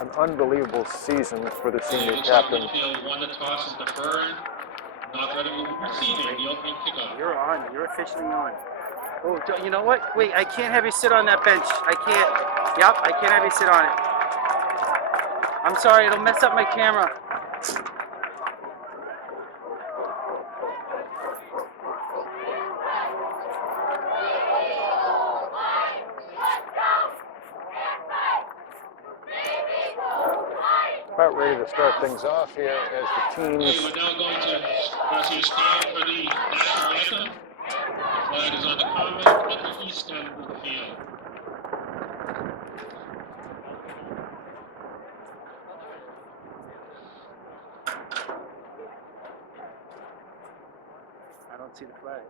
An unbelievable season for the senior captain. Lynnfield won the toss and deferred. North Reading will be receiving the opening kickoff. You're on. You're officially on. Oh, you know what? Wait, I can't have you sit on that bench. I can't. Yep, I can't have you sit on it. I'm sorry, it'll mess up my camera. About ready to start things off here as the teams. Okay, we're now going to stand for the national anthem. The flag is on the common at the east end of the field. I don't see the flag.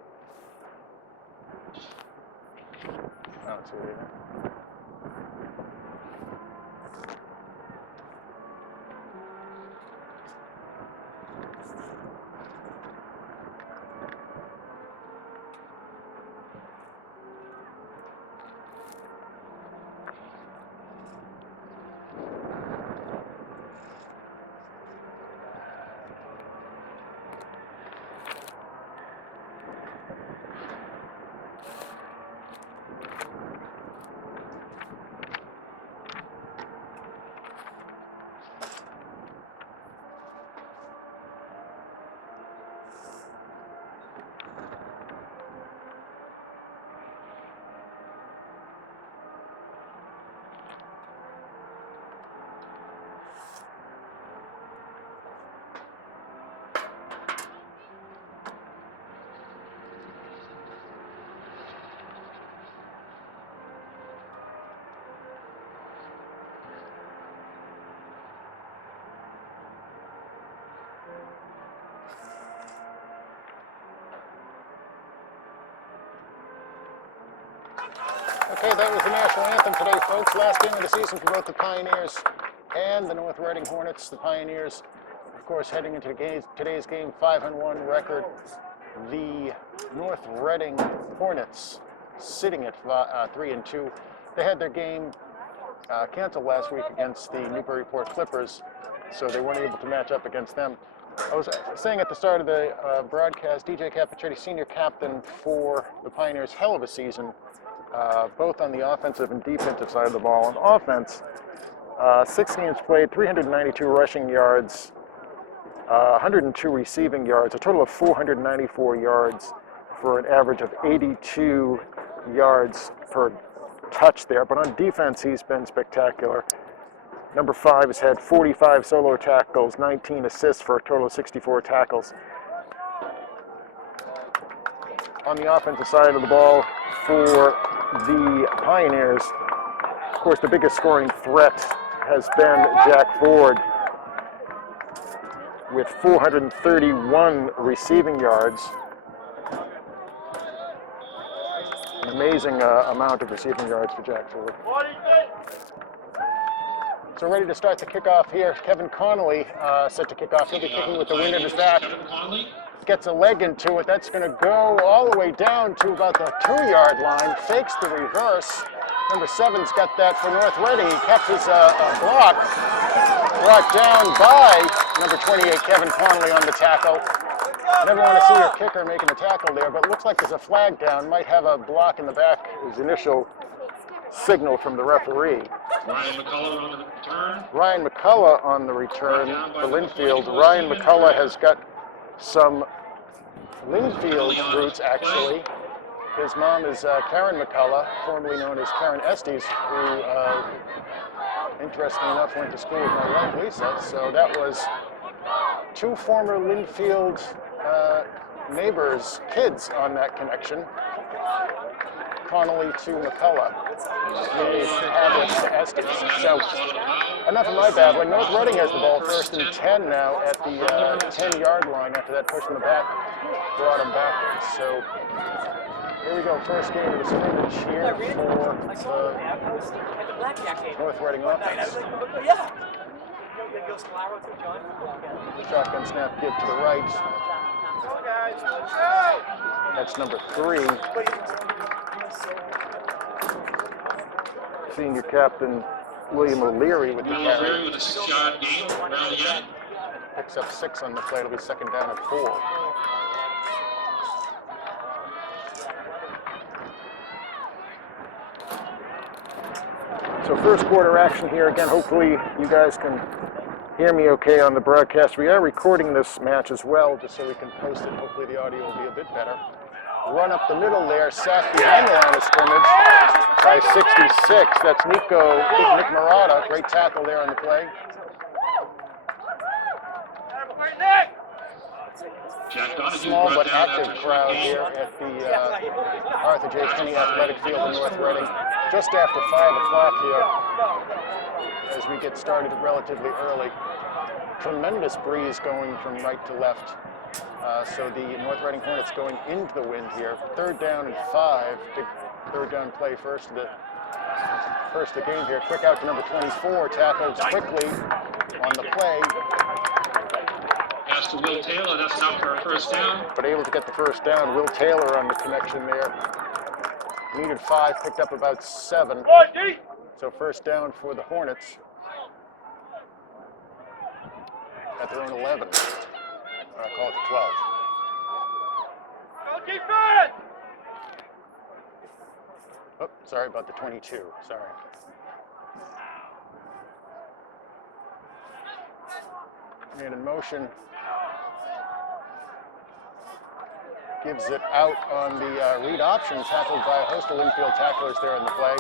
I don't see it either. Okay, that was the national anthem today, folks. Last game of the season for both the Pioneers and the North Reading Hornets. The Pioneers, of course, heading into today's game, 5-1 record. The North Reading Hornets sitting at 3-2. They had their game canceled last week against the Newburyport Clippers, so they weren't able to match up against them. I was saying at the start of the broadcast, DJ Capacchetti, senior captain for the Pioneers, hell of a season. Both on the offensive and defensive side of the ball. On offense, 6 games played, 392 rushing yards, 102 receiving yards, a total of 494 yards for an average of 82 yards per touch there. But on defense, he's been spectacular. Number 5 has had 45 solo tackles, 19 assists for a total of 64 tackles. On the offensive side of the ball for the Pioneers, of course, the biggest scoring threat has been Jack Ford with 431 receiving yards. An amazing amount of receiving yards for Jack Ford. So ready to start the kickoff here. Kevin Connolly set to kick off. He'll be kicking with the wind at his back. Gets a leg into it. That's going to go all the way down to about the 2-yard line. Fakes the reverse. Number 7's got that for North Reading. He kept his block. Brought down by number 28, Kevin Connolly, on the tackle. Never want to see your kicker making a tackle there, but it looks like there's a flag down. Might have a block in the back. His initial signal from the referee. Ryan McCullough on the return. Ryan McCullough on the return for Lynnfield. Ryan McCullough has got some Lynnfield roots, actually. His mom is Karen McCullough, formerly known as Karen Estes, who, interestingly enough, went to school with my wife, Lisa. So that was 2 former Lynnfield neighbors' kids on that connection. Connolly to McCullough. Is Havlicks to Estes. So enough of my babbling. North Reading has the ball, first and 10 now at the 10-yard line after that push in the back brought him backwards. So here we go, first game of the scrimmage here for the North Reading offense. Shotgun snap, give to the right. That's number 3. Senior captain William O'Leary with the carry. O'Leary with a 6-yard gain around the end. Picks up 6 on the play. It'll be second down and 4. So first quarter action here. Again, hopefully you guys can hear me okay on the broadcast. We are recording this match as well, just so we can post it. Hopefully the audio will be a bit better. Run up the middle there, sacked behind the line of scrimmage by 66. That's Nick Murata. Great tackle there on the play. Small but active crowd here at the Arthur J. Kinney Athletic Field in North Reading. Just after 5 o'clock here, as we get started relatively early. Tremendous breeze going from right to left. So the North Reading Hornets going into the wind here. Third down and 5. Big third down play first of the game here. Quick out to number 24. Tackled quickly on the play. Pass to Will Taylor. That's enough for a first down. But able to get the first down. Will Taylor on the connection there. Needed 5. Picked up about 7. So first down for the Hornets at their own 11. Call it 12. Oh, sorry about the 22. Sorry. Man in motion. Gives it out on the read option, tackled by a host of Lynnfield tacklers there on the play.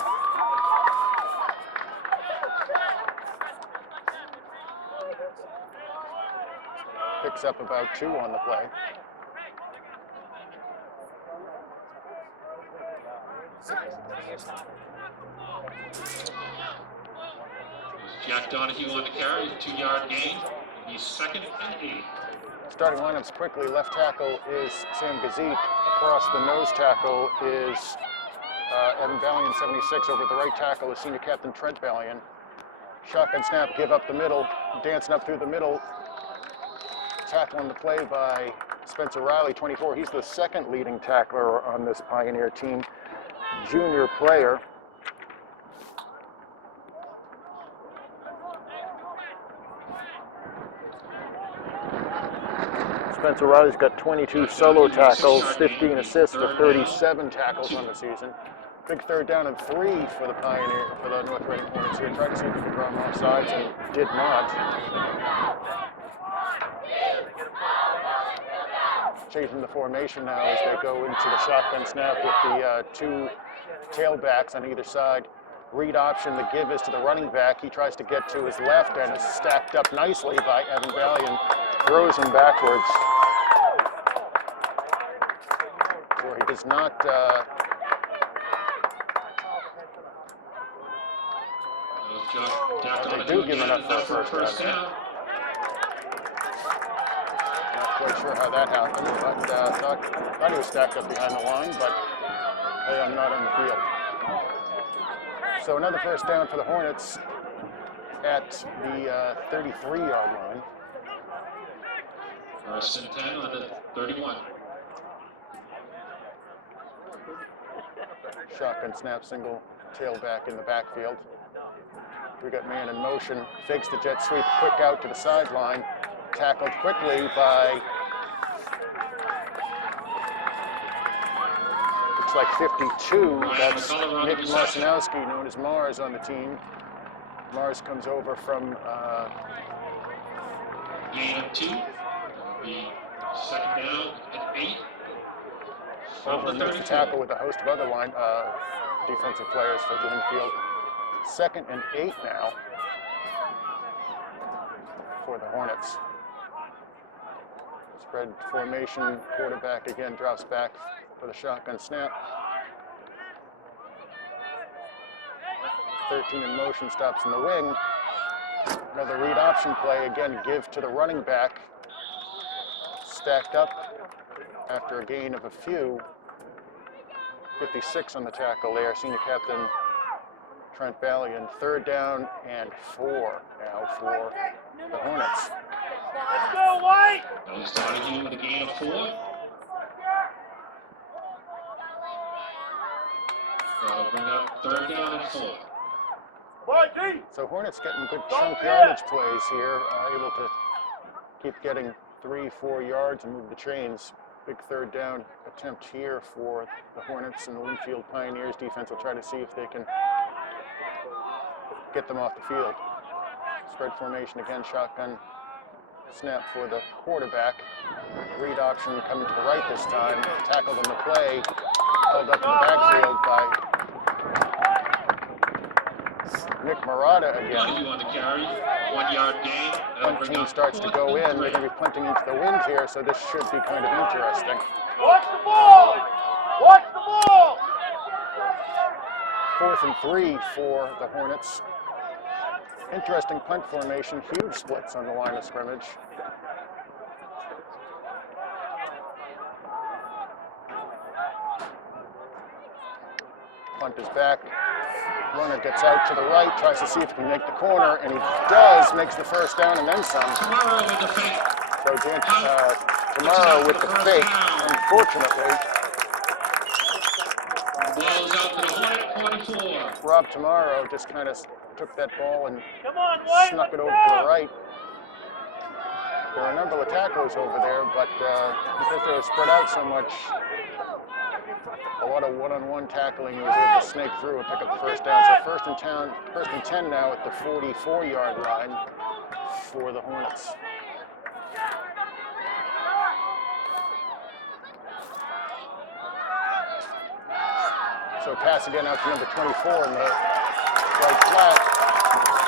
Picks up about 2 on the play. Jack Donahue on the carry, 2-yard gain. He's second and 8. Starting lineups quickly. Left tackle is Sam Gazit. Across the nose tackle is Evan Ballion, 76. Over at the right tackle is senior captain Trent Ballion. Shotgun snap, give up the middle. Dancing up through the middle. Tackle on the play by Spencer Riley, 24. He's the second leading tackler on this Pioneer team. Junior player. Spencer Riley's got 22 solo tackles, 15 assists to 37 tackles on the season. Big third down and 3 for the North Reading Hornets here. Tried to see if they could run off sides and did not. Changing the formation now as they go into the shotgun snap with the 2 tailbacks on either side. Read option, the give is to the running back. He tries to get to his left and is stacked up nicely by Evan Ballion. Throws him backwards. Where he does not they do give enough for a first down. Not quite sure how that happened, but thought he was stacked up behind the line, but hey, I'm not on the field. So another first down for the Hornets at the 33-yard line. First and 10 on the 31. Shotgun snap, single tailback in the backfield. We got man in motion, fakes the jet sweep, quick out to the sideline, tackled quickly by, looks like 52. That's Nick Marcinowski, known as Mars on the team. Mars comes over from gain of 2. That'll be second down at 8. Over and makes the tackle with a host of other defensive players for Lynnfield. Second and 8 now for the Hornets. Spread formation, quarterback again drops back for the shotgun snap. 13 in motion, stops in the wing. Another read option play, again give to the running back. Stacked up after a gain of a few. 56 on the tackle there, senior captain Trent Valiant. 3rd down and 4 now for the Hornets. Let's go, White! Now starting here with a gain of 4. That'll bring up 3rd down and 4. So Hornets getting good chunk yardage plays here, able to keep getting 3-4 yards and move the chains. Big 3rd down attempt here for the Hornets, and the Lynnfield Pioneers defense will try to see if they can get them off the field. Spread formation again, shotgun snap for the quarterback. Read option coming to the right this time. Tackled on the play, held up in the backfield by Nick Murata again. You on the carry, 1 yard gain. Punt team starts to go in. They're going to be punting into the wind here, so this should be kind of interesting. Watch the ball! Watch the ball! 4th and 3 for the Hornets. Interesting punt formation, huge splits on the line of scrimmage. Punt is back. Runner gets out to the right, tries to see if he can make the corner, and he does, makes the 1st down and then some. Tomorrow with the fake. So tomorrow with the fake, unfortunately. Ball's out to the Hornet 44. Rob Tomorrow just kind of took that ball and Come on, White! snuck it over to the right. There are a number of tacklers over there, but because they were spread out so much, a lot of one-on-one tackling, he was able to snake through and pick up the 1st down. So 1st and 10 now at the 44-yard line for the Hornets. So pass again out to number 24 in the right flat.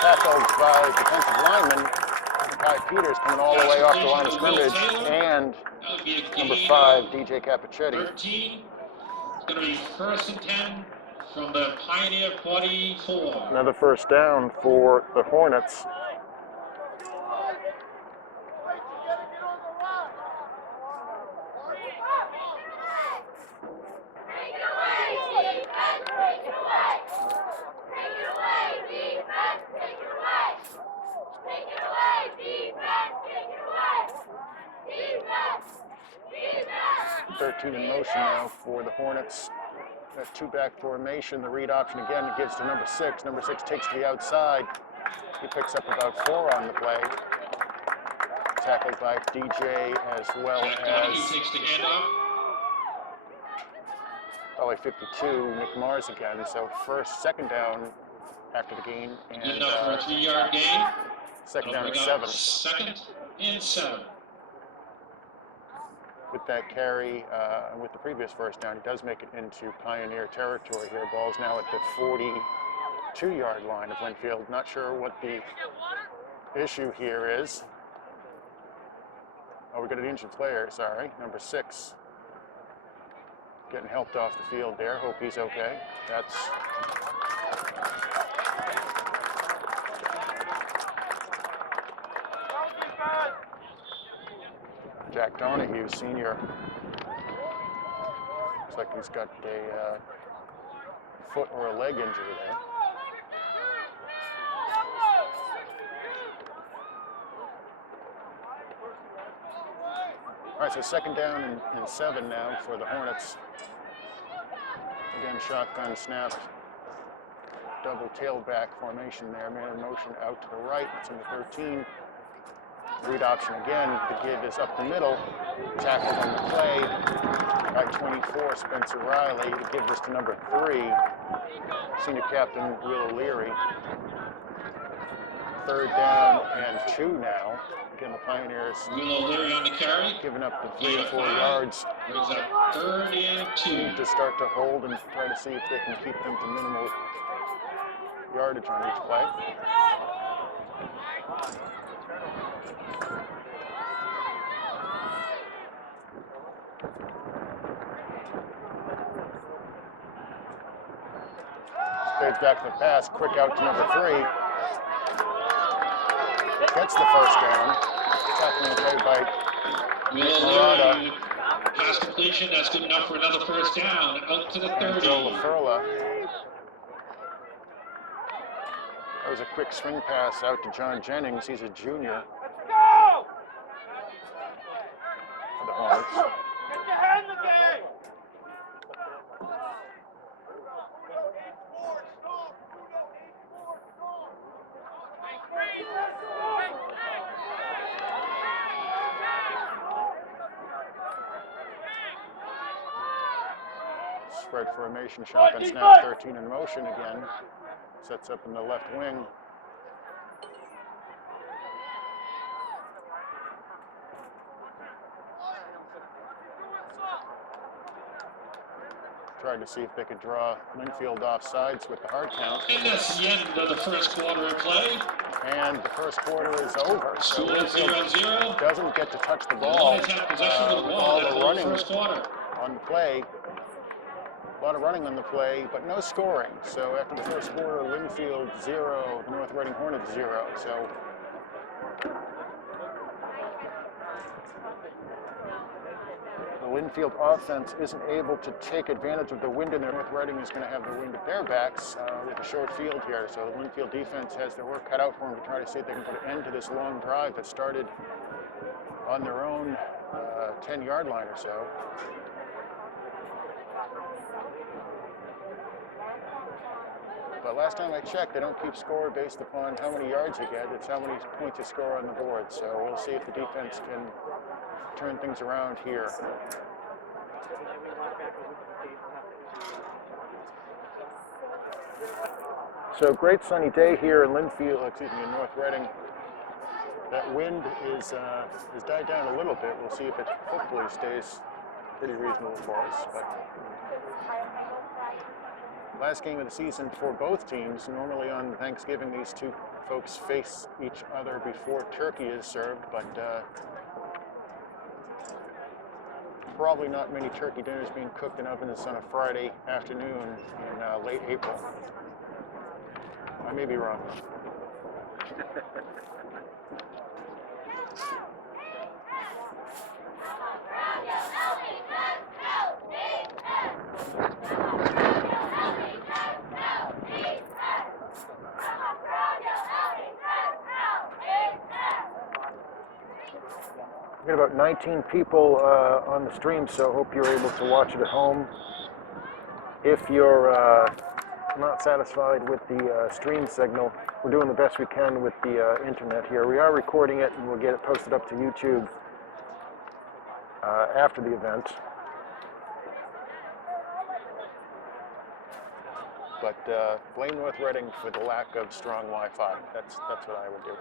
Tackled by defensive lineman Kai Peters, coming all the way off the line of scrimmage, and number 5, DJ Capichetti. 13. It's going to be 1st and 10 from the Pioneer 44. Another 1st down for the Hornets. In motion now for the Hornets. That 2-back formation, the read option again, it gives to number 6. Number 6 takes to the outside. He picks up about 4 on the play. Tackled by DJ as well as takes the handoff. probably 52, Nick Mars again. So 2nd down after the gain, and Good enough for a 3-yard gain. 2nd down and That'll bring 7. up 2nd and 7. With that carry, with the previous 1st down, he does make it into Pioneer territory here. Ball's now at the 42-yard line of Lynnfield. Not sure what the issue here is. Oh, we got an injured player, sorry. Number 6 getting helped off the field there. Hope he's okay. That's Jack Donahue, senior. Looks like he's got a foot or a leg injury there. All right, so 2nd down and 7 now for the Hornets. Again, shotgun snap, double tailback formation there. Man in motion out to the right. It's number 13. Read option again. The give is up the middle. Tackled on the play by 24, Spencer Riley. The give is to number 3, senior captain Will O'Leary. 3rd down and 2 now. Again, the Pioneers Will O'Leary on the carry. giving up the 3 or 4 yards. Brings up 3rd and 2. To start to hold and try to see if they can keep them to minimal yardage on each play. fades back to the pass. Quick out to number 3. Gets the first down. Tackling play by Murata. Pass completion, that's good enough for another first down. Out to the 30. And Joe LaFurla. That was a quick swing pass out to John Jennings. He's a junior for the Hornets. Get your head in the game! Spread formation, shotgun snap, 13 in motion again. Sets up in the left wing. Tried to see if they could draw Lynnfield off sides with the hard count. And that's the end of the first quarter of play. And the first quarter is over. So Score Lynnfield 0-0. doesn't get to touch the The ball. Hornets have possession of the With ball all that the whole running first quarter. on the play. A lot of running on the play, but no scoring. So after the first quarter, Lynnfield 0, the North Reading Hornets 0. So the Lynnfield offense isn't able to take advantage of the wind, and North Reading is going to have the wind at their backs with a short field here. So the Lynnfield defense has their work cut out for them to try to see if they can put an end to this long drive that started on their own 10-yard line or so. But last time I checked, they don't keep score based upon how many yards you get. It's how many points you score on the board. So we'll see if the defense can turn things around here. So great sunny day here in Lynnfield, in North Reading. That wind is has died down a little bit. We'll see if it hopefully stays pretty reasonable for us. But last game of the season for both teams. Normally on Thanksgiving, these two folks face each other before turkey is served, but probably not many turkey dinners being cooked in ovens on a Friday afternoon in late April. I may be wrong. We got about 19 people on the stream, so hope you're able to watch it at home. If you're not satisfied with the stream signal, we're doing the best we can with the internet here. We are recording it, and we'll get it posted up to YouTube after the event. But blame North Reading for the lack of strong Wi-Fi. That's what I would do.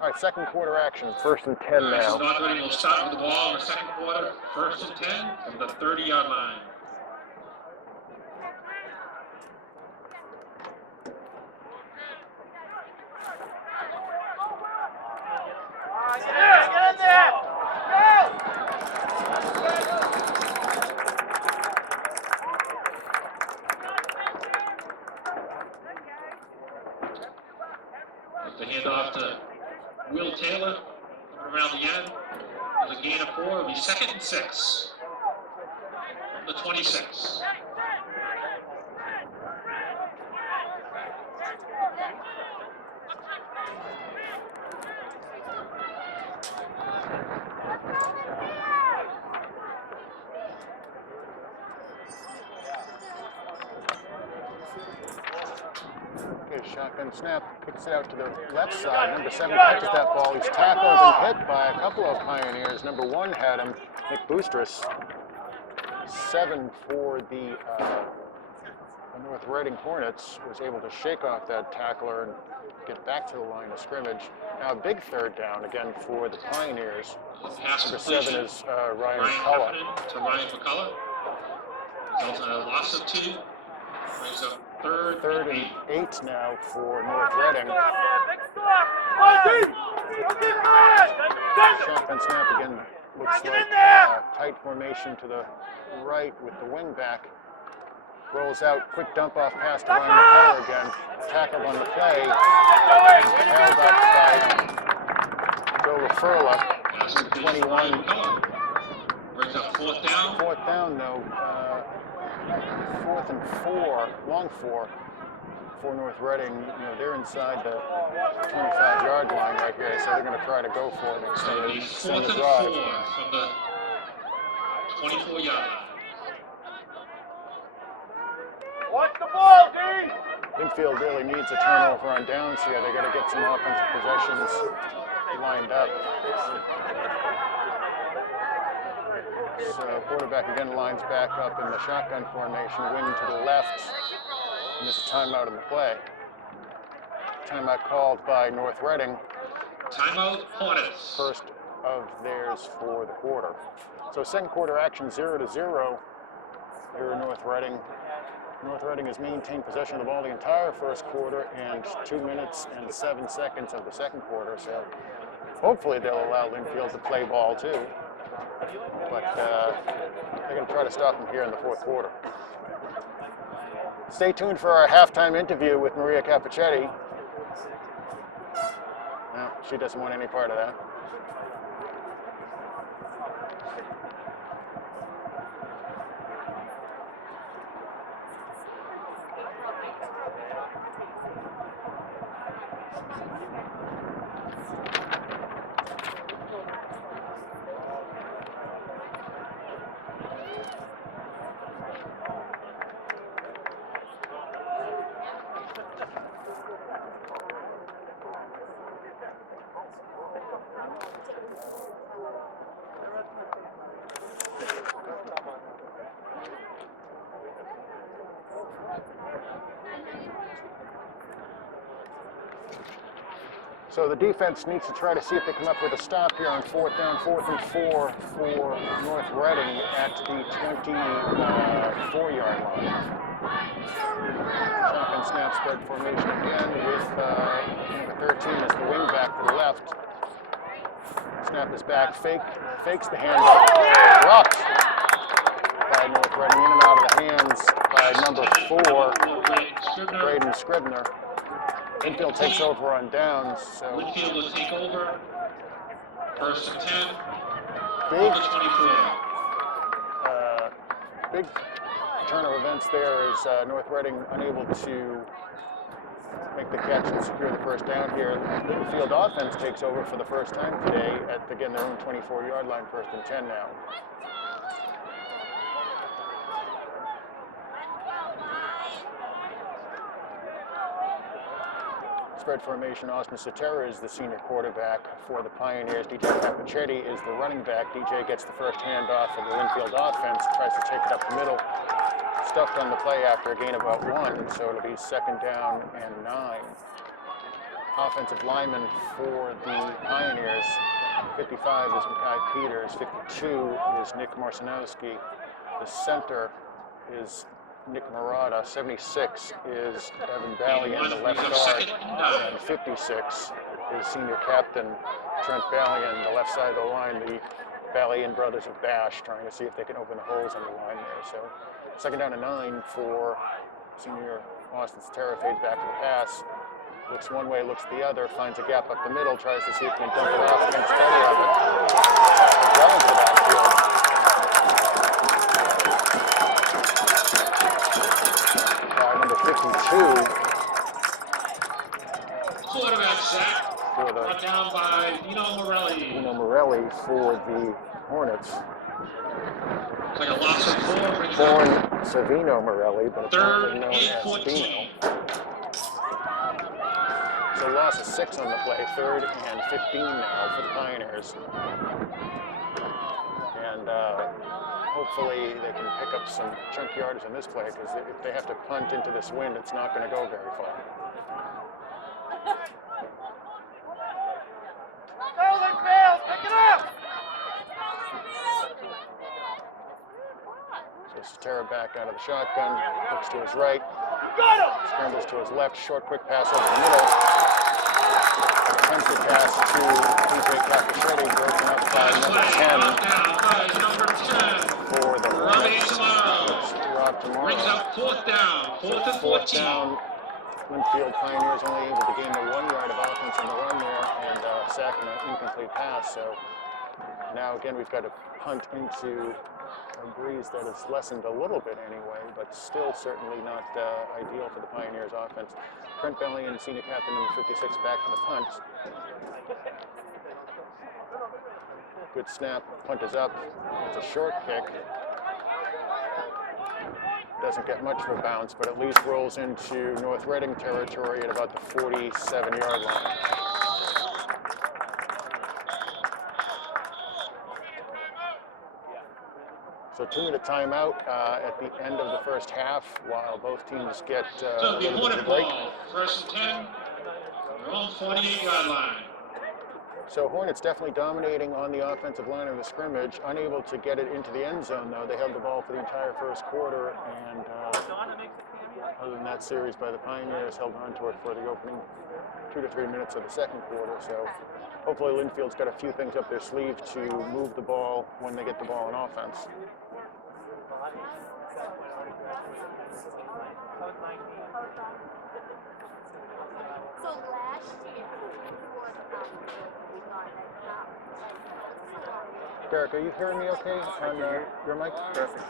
All right, second quarter action, 1st and 10 now. North Reading will start with the ball in the second quarter, 1st and 10 from the 30-yard line. Get in there! The handoff to Will Taylor around the end. With a gain of 4, it'll be 2nd and 6 from the 26. Okay, shotgun snap, kicks it out to the left side. Number 7 catches that ball. He's tackled and hit by a couple of Pioneers. Number 1 had him, Nick Boostris. 7 for the North Reading Hornets was able to shake off that tackler and get back to the line of scrimmage. Now a big third down again for the Pioneers. Number 7 is Ryan McCullough. To Ryan McCullough. Results in a loss of 2. Brings up third and 8 now for North Reading. Shotgun snap again. Looks like tight formation to the right with the wing back. Rolls out, quick dump off pass to Ryan McCullough again. Tackled on the play. And held up by Joe LaFurla. 21. Brings up fourth down. Fourth down, though. 4th and 4, long 4 for North Reading. You know, they're inside the 25-yard line right here, so they're going to try to go for it and So it'll be extend 4th the and drive. 4 from the 24-yard line. Watch the ball, D! Lynnfield really needs a turnover on downs here. They got to get some offensive possessions lined up. So quarterback again lines back up in the shotgun formation, wing to the left, and there's a timeout in the play. Timeout called by North Reading. Timeout, Hornets. First of theirs for the quarter. So second quarter action 0-0 here in North Reading. North Reading has maintained possession of the ball the entire first quarter and 2 minutes and 7 seconds of the second quarter. So hopefully they'll allow Lynnfield to play ball too. But they're going to try to stop them here in the fourth quarter. Stay tuned for our halftime interview with Maria Capichetti. No, she doesn't want any part of that. So the defense needs to try to see if they come up with a stop here on fourth down, 4th and 4 for North Reading at the 24-yard line. Shotgun snap spread formation again with number 13 as the wing back to the left. Snap is back, fakes the handoff, dropped by North Reading, in and out of the hands by number 4, Braden Scribner. Lynnfield takes over on downs. So Lynnfield will take over. 1st and 10. big, The 24. big turn of events there is North Reading unable to make the catch and secure the first down here. Lynnfield offense takes over for the first time today at, again, their own 24-yard line, 1st and 10 now. Spread formation, Austin Sotera is the senior quarterback for the Pioneers. DJ Capichetti is the running back. DJ gets the first handoff of the Lynnfield offense, tries to take it up the middle. Stuffed on the play after a gain of about 1, so it'll be 2nd down and 9. Offensive lineman for the Pioneers, 55 is Makai Peters, 52 is Nick Marcinowski. The center is Nick Murata, 76 is Evan Ballion, the left guard, and 56 is senior captain Trent Ballion, the left side of the line, the Ballion brothers of Bash, trying to see if they can open the holes on the line there. So 2nd down and 9 for senior Austin Sotera, fades back to the pass. Looks one way, looks the other, finds a gap up the middle, tries to see if he can dump it off against Belly of it. Well into the backfield. Number 52. Quarterback sack. For the Brought down by Dino Morelli. Dino Morelli for the Hornets. It's like a loss of 4. Brings Born up Savino Morelli, but 3rd apparently known and as 14. Dino. So loss of 6 on the play, 3rd and 15 now for the Pioneers. And hopefully they can pick up some chunk yardage in this play, because if they have to punt into this wind, it's not going to go very far. Go, Lynnfield! Pick it up! So Sotera back out of the shotgun, looks to his right, Got him! scrambles to his left, short quick pass over the middle. Attempted pass to DJ Capichetti, broken up by number 10 Down by number 10. for the Robbie Hornets. Samaro. have tomorrow. Brings up fourth down, fourth and 14. Down. Lynnfield Pioneers only able to gain the 1 yard of offense on the run there and sack an incomplete pass. So now again we've got to punt into a breeze that has lessened a little bit anyway, but still certainly not ideal for the Pioneers offense. Trent Bellion, senior captain number 56, back for the punt. Good snap, punt is up. It's a short kick. Doesn't get much of a bounce, but at least rolls into North Reading territory at about the 47-yard line. So 2-minute timeout at the end of the first half while both teams get a little bit of a break. First and 10, their own 48-yard line. So Hornets definitely dominating on the offensive line of the scrimmage, unable to get it into the end zone though. They held the ball for the entire first quarter, and other than that series by the Pioneers, held on to it for the opening 2 to 3 minutes of the second quarter. So hopefully Lynnfield's got a few things up their sleeve to move the ball when they get the ball in offense. So last year, Derek, are you hearing me okay on your mic? Perfect.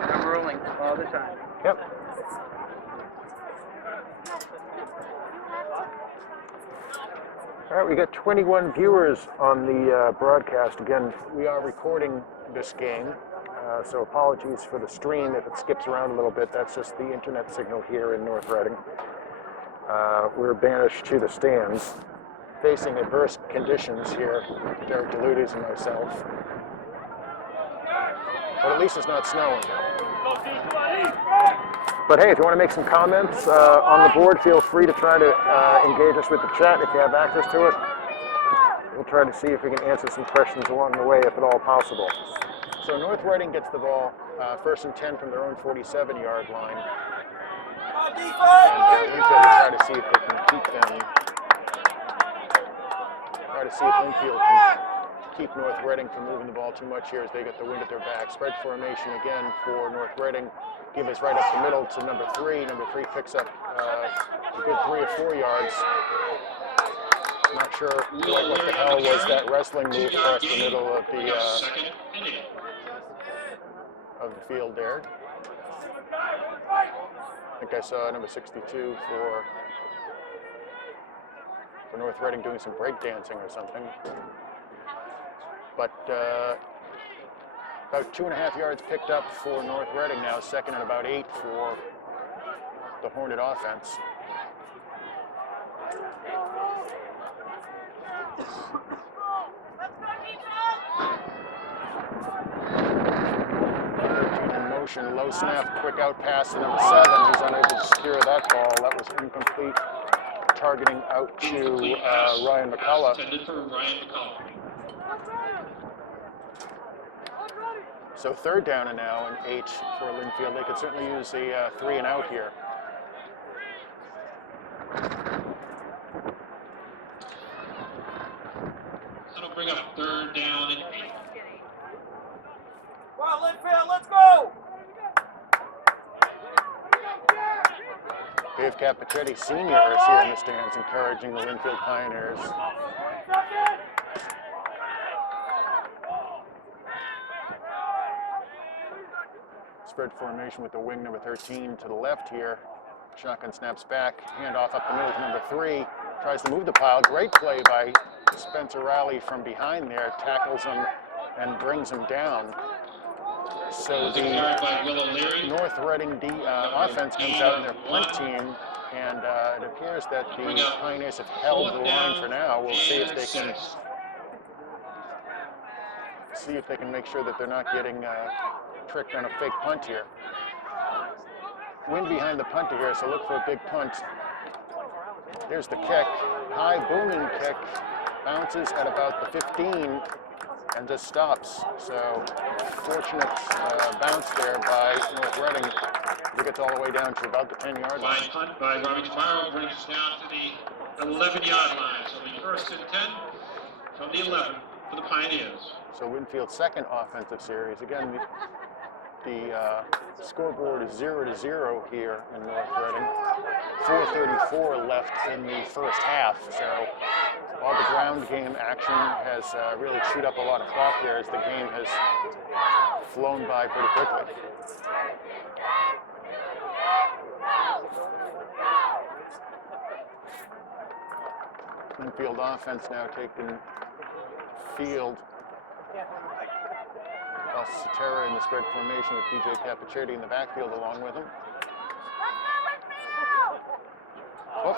And I'm rolling all the time. Yep. All right, we got 21 viewers on the broadcast. Again, we are recording this game, so apologies for the stream if it skips around a little bit. That's just the internet signal here in North Reading. We're banished to the stands, facing adverse conditions here, Derek DeLudes and myself. But at least it's not snowing. But hey, if you want to make some comments on the board, feel free to try to engage us with the chat if you have access to it. We'll try to see if we can answer some questions along the way, if at all possible. So North Reading gets the ball first and 10 from their own 47-yard line. And Lynnfield will try to see if they can keep them. Try to see if Lynnfield can keep North Reading from moving the ball too much here as they get the wind at their back. Spread formation again for North Reading. Give us right up the middle to number 3. Number 3 picks up a good 3 or 4 yards. Not sure what the hell was that wrestling move across the middle of the field there. I think I saw number 62 for North Reading doing some break dancing or something. But about 2.5 yards picked up for North Reading now, second and about 8 for the Hornet offense. In motion, low snap, quick out pass to number 7. He's unable to secure that ball. That was incomplete. Targeting out to Ryan McCullough. So third down and now and 8 for Lynnfield. They could certainly use a 3 and out here. That'll bring up third down and 8. Wow, Lynnfield, let's go! Dave Capichetti Sr. is here in the stands encouraging the Lynnfield Pioneers. Spread formation with the wing number 13 to the left here. Shotgun snaps back, handoff up the middle to number 3. Tries to move the pile. Great play by Spencer Riley from behind there. Tackles him and brings him down. So the North Reading offense comes out in their punt team, and it appears that the Pioneers have held the line for now. We'll see if they can make sure that they're not getting tricked on a fake punt here. Wind behind the punter here, so look for a big punt. Here's the kick, high booming kick, bounces at about the 15 and just stops. So fortunate bounce there by North Reading to get all the way down to about the 10-yard line. Fine punt by Robbie Tomorrow brings us down to the 11-yard line. So the first and 10 from the 11 for the Pioneers. So Lynnfield's second offensive series. Again, the scoreboard is 0-0 here in North Reading. 4:34 left in the first half. So all the ground game action has really chewed up a lot of clock there as the game has flown by pretty quickly. Lynnfield offense now taking field. Cetera in the spread formation with DJ Capiccetti in the backfield along with him. Oh.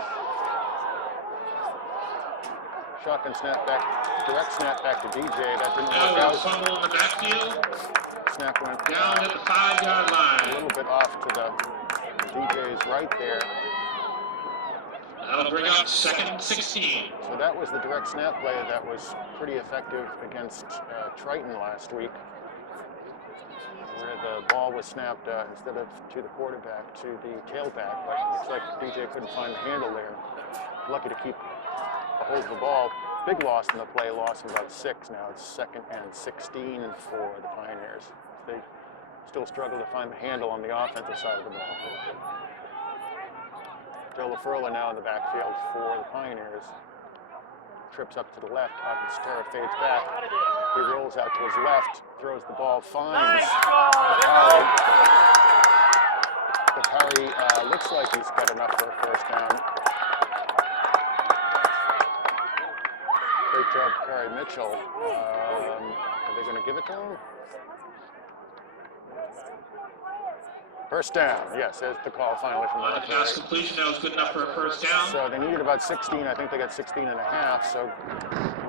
Shotgun snap back, direct snap back to DJ. That didn't work out. Fumble in the backfield. Snap went Down at the 5-yard a line. little bit off to the DJ's right there. That'll bring up 2nd and 16. So that was the direct snap play that was pretty effective against Triton last week, where the ball was snapped instead of to the quarterback, to the tailback, but it looks like DJ couldn't find the handle there. Lucky to keep a hold of the ball. Big loss in the play, loss of about 6 now. It's 2nd and 16 for the Pioneers. They still struggle to find the handle on the offensive side of the ball. Joe LaFurla now in the backfield for the Pioneers. Trips up to the left, Terra fades back. He rolls out to his left, throws the ball, finds Bakari. Looks like he's got enough for a first down. Great job, Bakari Mitchell. Are they going to give it to him? First down, yes, there's the call finally from On the pass completion, that was good enough for a first down. So they needed about 16. I think they got 16 and a half. So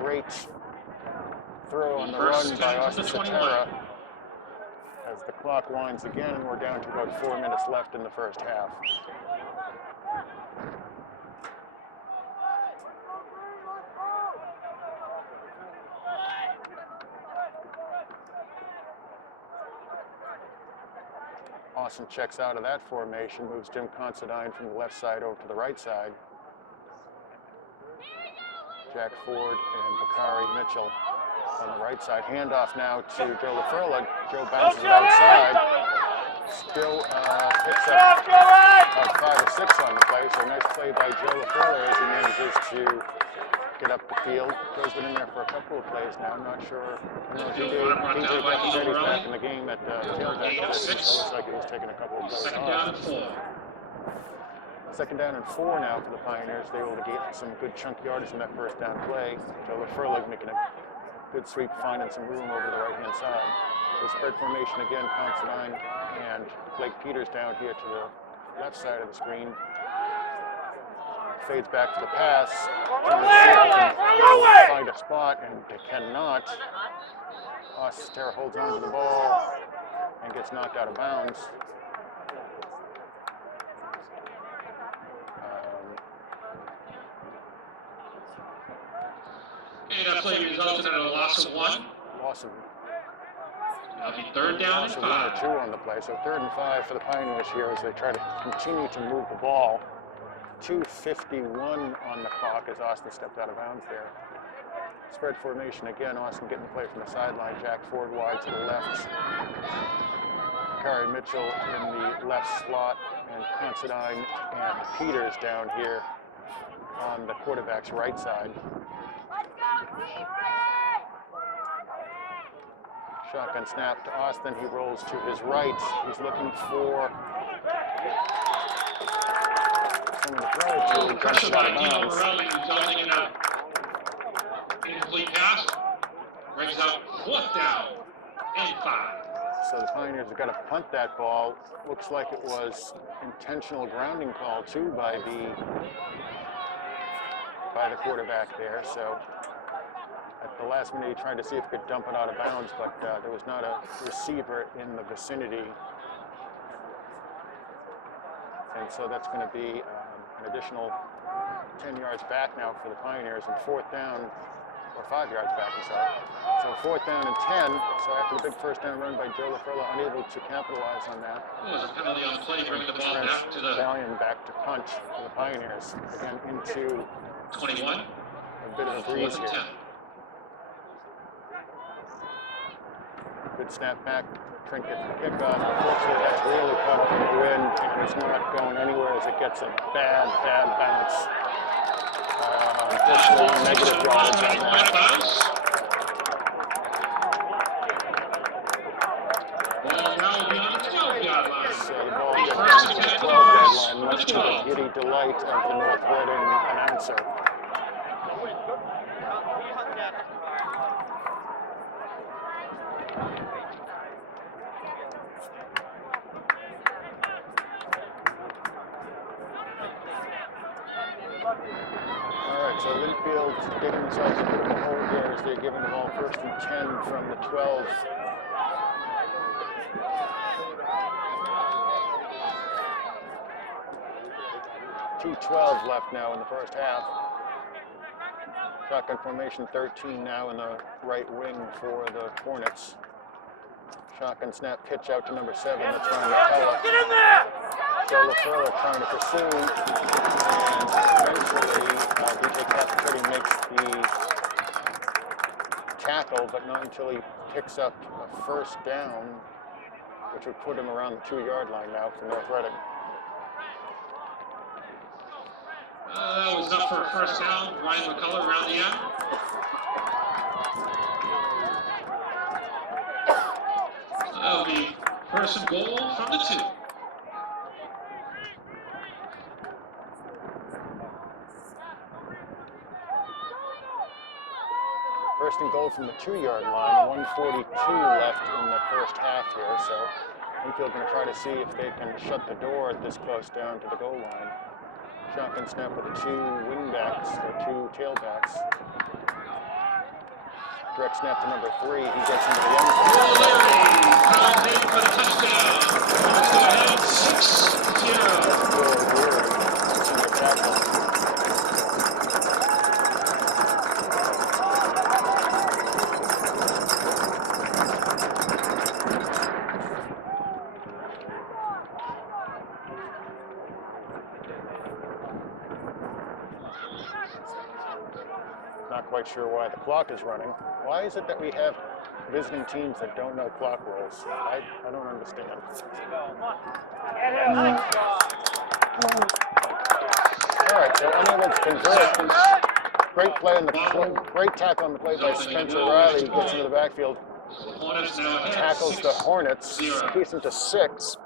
great throw on the run by Austin Cetera as the clock winds again, and we're down to about 4 minutes left in the first half. Austin checks out of that formation, moves Jim Considine from the left side over to the right side. Jack Ford and Bakari Mitchell on the right side. Handoff now to Joe LaFurla. Joe bounces it outside. Still picks up about 5 or 6 on the play. So nice play by Joe LaFurla as he manages to get up the field. Joe's been in there for a couple of plays now. I'm not sure. DJ Capicetti's back in the game at tailback position, so it looks like he was taking a couple of plays off. Second down and 4 now for the Pioneers. They were able to get some good chunk yardage in that first down play. Joe LaFurla making a good sweep, finding some room over the right-hand side. The spread formation again, Considine and Blake Peters down here to the left side of the screen. Fades back to the pass. Find a spot, and they cannot. Austin Cetera holds on to the ball and gets knocked out of bounds. That play resulted in a loss of 1. Loss of That'll be 3rd down and 1 5. or 2 on the play. So 3rd and 5 for the Pioneers here as they try to continue to move the ball. 2:51 on the clock as Austin stepped out of bounds there. Spread formation again. Austin getting the play from the sideline. Jack Ford wide to the left. Bakari Mitchell in the left slot, and Considine and Peters down here on the quarterback's right side. Shotgun snap to Austin. He rolls to his right. He's looking for someone to throw it to. Pressure by Dino Morelli, resulting in an incomplete pass. Brings up 4th down and 5. So the Pioneers have got to punt that ball. Looks like it was intentional grounding call too by the quarterback there. So at the last minute, he tried to see if he could dump it out of bounds, but there was not a receiver in the vicinity. And so that's going to be an additional 10 yards back now for the Pioneers. And 4th down, or 5 yards back, I'm sorry. So 4th down and 10. So after the big first down run by Joe LaFurla, unable to capitalize on that. It was a penalty on the play, bringing the ball Trent back to the Valiant back to punt for the Pioneers. Again, into 21. a bit of a 4th breeze and here. 10. Good snap back. Trent gets the kickoff. Unfortunately, that's really caught up in the wind, and it's not going anywhere as it gets a bad bounce. Unfortunately, negative yardage on that. Ball now will be on the 12-yard line. So the ball gets First down and to the 10 12-yard yards line, from much the to the 12. giddy delight of the North Reading announcer. All right, so Lynnfield digging themselves a bit of a hole here as they're giving the ball 1st and 10 from the 12. .2:12 left now in the first half. Shotgun formation 13 now in the right wing for the Hornets. Shotgun snap pitch out to number 7. That's Ryan McCullough. Get in there! Joe LaFurla trying to pursue, and eventually DJ Capichetti makes the tackle, but not until he picks up a 1st down, which would put him around the 2-yard line now for North Reading. That was up for a 1st down. Ryan McCullough around the end. That'll be 1st and goal from the 2. First and goal from the 2-yard line, 1:42 left in the first half here, so Lynnfield going to try to see if they can shut the door this close down to the goal line. Shotgun snap with the 2 wingbacks, or 2 tailbacks. Direct snap to number 3, he gets into the end zone. Comes in for the touchdown. Let's go ahead, 6-0. Senior tackle. Not quite sure why the clock is running. Why is it that we have visiting teams that don't know clock rules? I don't understand. All right, so unable to convert. Great play on the great tackle on the play by Spencer Riley. He gets into the backfield, Hornets now ahead. tackles the Hornets, 6-0. keeps them to 6.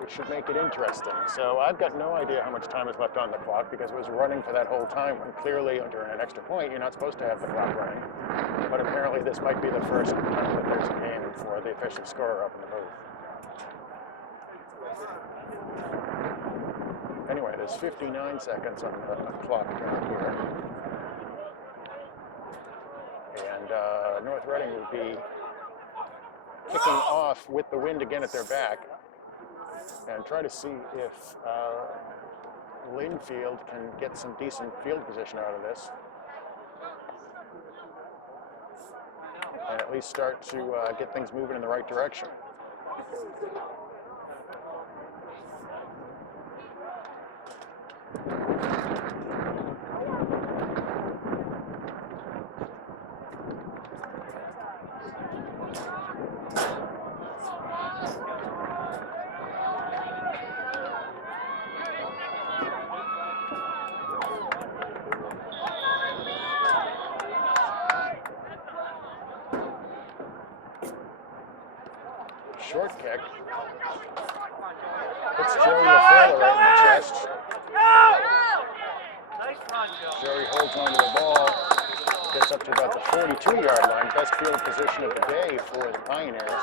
Which should make it interesting. So I've got no idea how much time is left on the clock because it was running for that whole time when clearly during an extra point you're not supposed to have the clock running. But apparently this might be the first time that there's a game for the official scorer up in the booth. Anyway, there's 59 seconds on the clock down here. And North Reading will be kicking off with the wind again at their back. And try to see if Lynnfield can get some decent field position out of this. And at least start to get things moving in the right direction. Short kick. It's Joey LaFurla right in the chest. Joey holds onto the ball, gets up to about the 42-yard line. Best field position of the day for the Pioneers.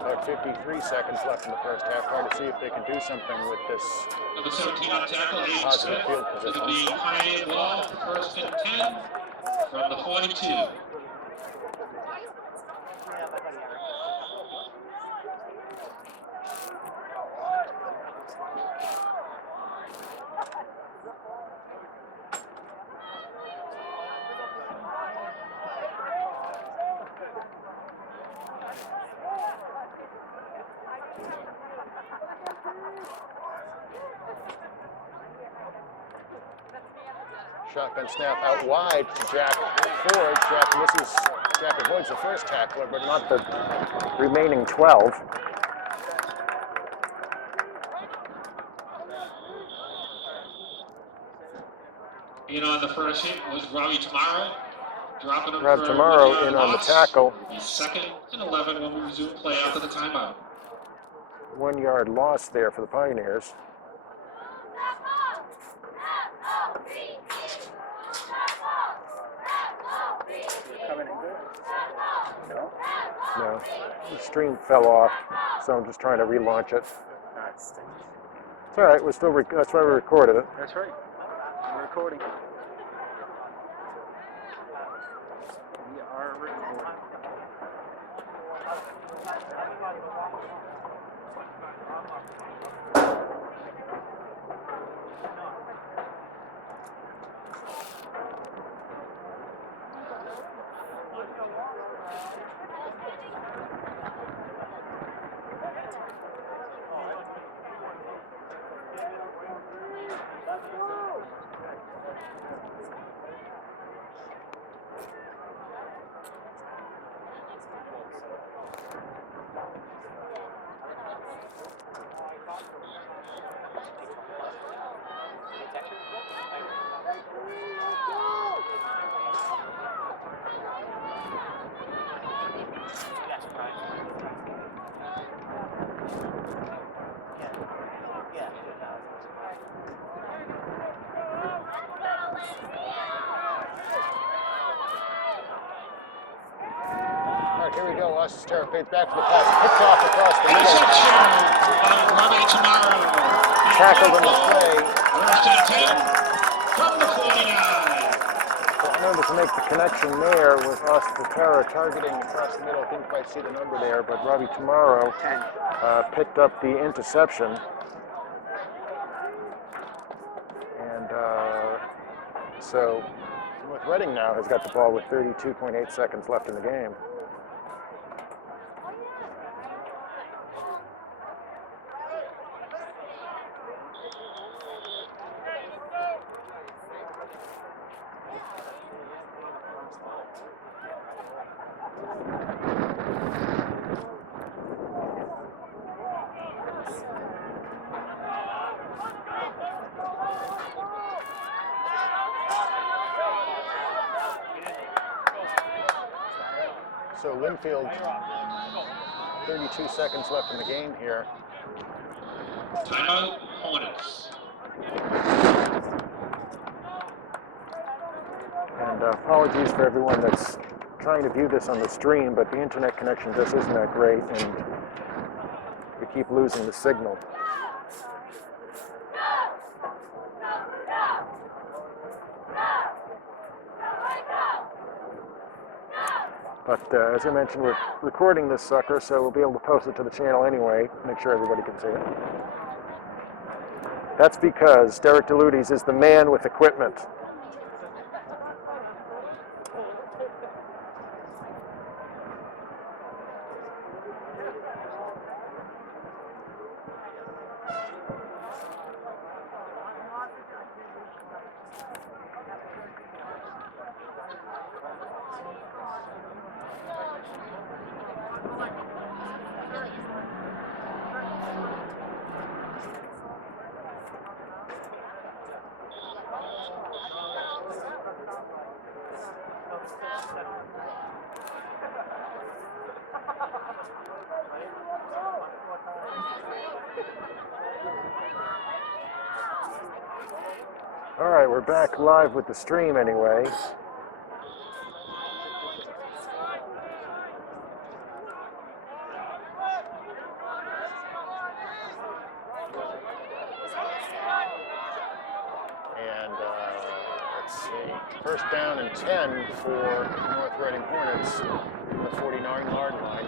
About 53 seconds left in the first half. Hard to see if they can do something with this Number 17 on tackle, Aiden positive Smith. field It'll position. be Pioneer ball, 1st and 10 from the 42. Shotgun snap out wide to Jack Ford. Jack avoids the first tackler, but not the remaining 12. In on the first hit was Robbie Tomorrow, dropping him Rob for a Tomorrow 1 yard in on the loss. tackle. He's 2nd and 11 when we resume play after the timeout. 1 yard loss there for the Pioneers. No, the stream fell off, so I'm just trying to relaunch it. It's all right. We're still. That's why we recorded it. That's right. We're recording. We are recording. All right, here we go. Austin Terra fades back to the pass. Picked off across the middle. Interception by Robbie Tomorrow. Tackled in the play. First and 10 from the 49. Unable to make the connection there with Austin Terra targeting across the middle. Didn't quite see the number there, but Robbie Tomorrow picked up the interception. And so North Reading now has got the ball with 32.8 seconds left in the game. So Lynnfield, 32 seconds left in the game here. Timeout, Hornets. And apologies for everyone that's trying to view this on the stream, but the internet connection just isn't that great, and we keep losing the signal. But as I mentioned, we're recording this sucker, so we'll be able to post it to the channel anyway, make sure everybody can see it. That's because Derek DeLudes is the man with equipment. All right, we're back live with the stream anyway. And let's see, first down and 10 for North Reading Hornets in the 49-yard line.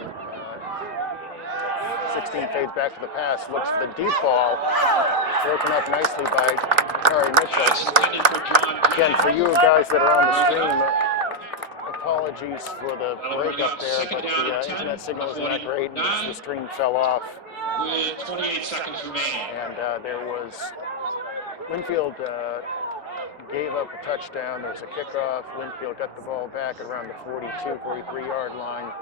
16 fades back to the pass, looks for the deep ball, broken up nicely by Terry Mitchell. Again, for you guys that are on the stream, apologies for the breakup there, but the internet signal isn't that great, and the stream fell off. With 28 seconds remaining. And there was Lynnfield gave up a touchdown. There was a kickoff. Lynnfield got the ball back around the 42, 43-yard line.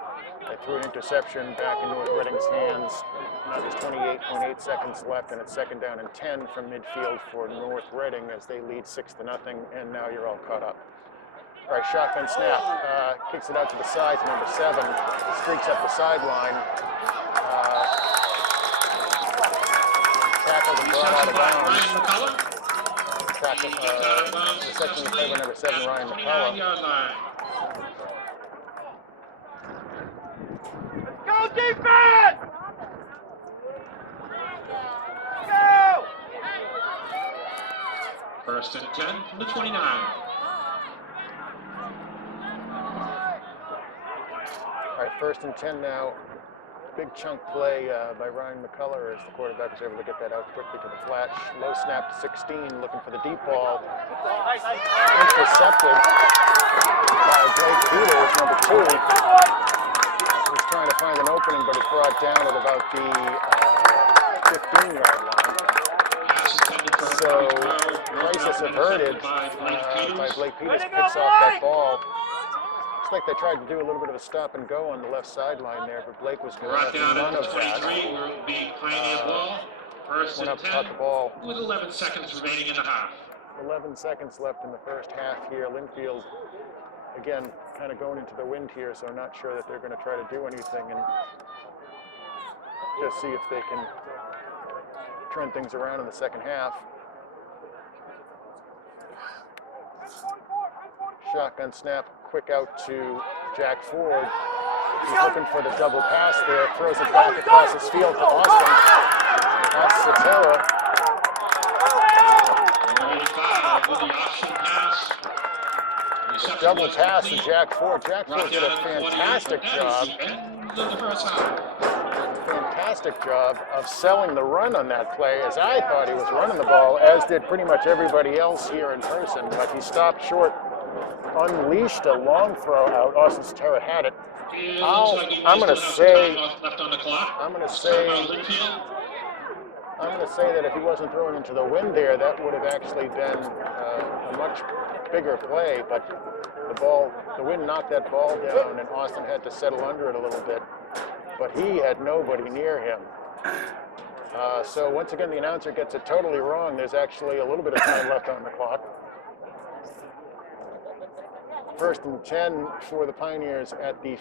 They threw an interception back in North Reading's hands. Now there's 28.8 seconds left, and it's second down and 10 from midfield for North Reading as they lead 6-0, and now you're all caught up. All right, shotgun snap, kicks it out to the side to number 7, streaks up the sideline. Tackled and brought out of bounds. Reception play by number 7, Ryan McCullough. Go defense! Go! First and 10 from the 29. All right, first and 10 now. Big chunk play by Ryan McCullough as the quarterback was able to get that out quickly to the flat. Low snap to 16, looking for the deep ball. Intercepted by Blake Peters, number 2. He was trying to find an opening, but it's brought down at about the 15-yard line. So, crisis averted by Blake Peters, picks off that ball. Looks like they tried to do a little bit of a stop and go on the left sideline there, but Blake was going to have none of that. Went up, caught the ball. With 11 seconds remaining in the half. 11 seconds left in the first half here. Lynnfield, again, kind of going into the wind here, so I'm not sure that they're going to try to do anything and just see if they can turn things around in the second half. Shotgun snap, quick out to Jack Ford. He's looking for the double pass there, throws it back across his field to Austin. That's Satera. Double pass to Jack Ford. Jack Ford did a fantastic job. Fantastic job of selling the run on that play, as I thought he was running the ball, as did pretty much everybody else here in person, but he stopped short, unleashed a long throw out. Austin Satera had it. I'm going to say that if he wasn't thrown into the wind there, that would have actually been a much bigger play, but the wind knocked that ball down, and Austin had to settle under it a little bit, but he had nobody near him. So once again, the announcer gets it totally wrong. There's actually a little bit of time left on the clock. First and 10 for the Pioneers at the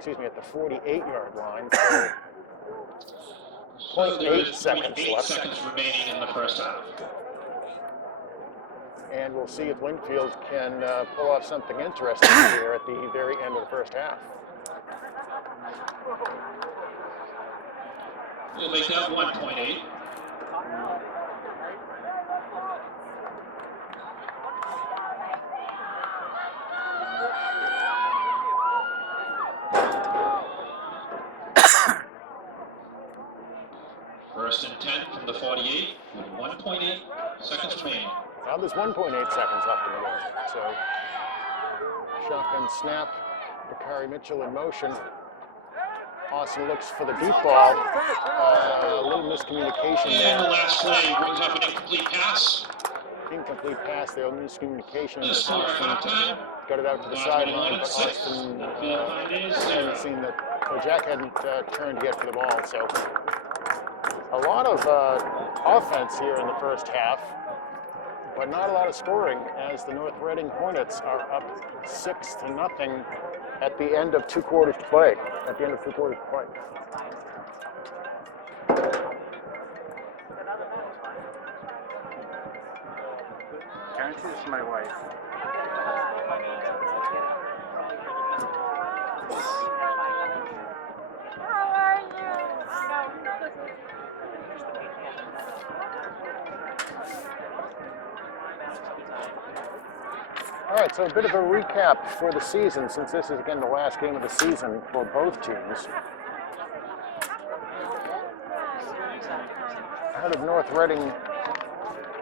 48-yard line. So 0.8 seconds left. Seconds remaining in the first half. And we'll see if Lynnfield can pull off something interesting here at the very end of the first half. We'll make that 1.8. First and 10 from the 48 with 1.8 seconds remaining. Now there's 1.8 seconds left in the game. So shotgun snap, Bakari Mitchell in motion. Austin looks for the deep ball. A little miscommunication there. And the last play brings up an incomplete pass. Incomplete pass there, miscommunication. The score at halftime. Got it out to the sideline, but Austin hadn't seen that. Well, Jack hadn't turned yet for the ball, so a lot of offense here in the first half, but not a lot of scoring, as the North Reading Hornets are up 6-0 at the end of 2 quarters play. Guarantee this is my wife. All right, so a bit of a recap for the season, since this is, again, the last game of the season for both teams. How did North Reading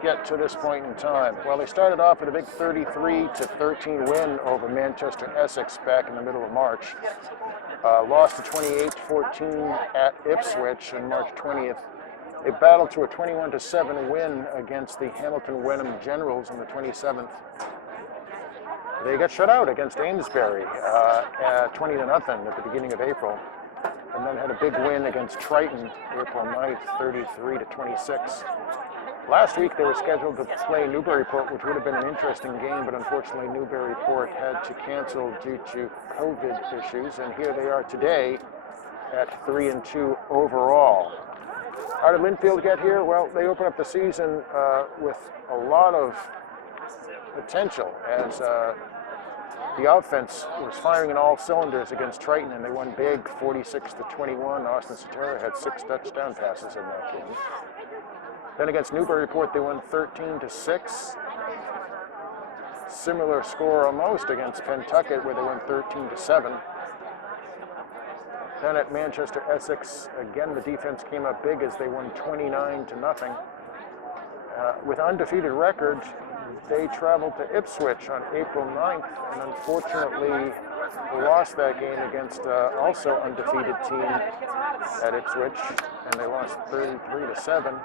get to this point in time? Well, they started off with a big 33-13 win over Manchester Essex back in the middle of March. Lost to 28-14 at Ipswich on March 20th. They battled to a 21-7 win against the Hamilton Wenham Generals on the 27th. They got shut out against Amesbury, 20-0 at the beginning of April, and then had a big win against Triton, April 9th, 33-26. Last week they were scheduled to play Newburyport, which would have been an interesting game, but unfortunately Newburyport had to cancel due to COVID issues, and here they are today at 3-2 overall. How did Lynnfield get here? Well, they opened up the season with a lot of potential as the offense was firing in all cylinders against Triton, and they won big 46-21. Austin Sotero had 6 touchdown passes in that game. Then against Newburyport, they won 13-6. Similar score almost against Pentucket, where they won 13-7. Then at Manchester Essex, again the defense came up big as they won 29-0. With undefeated records, they traveled to Ipswich on April 9th and unfortunately lost that game against also undefeated team at Ipswich, and they lost 33-7.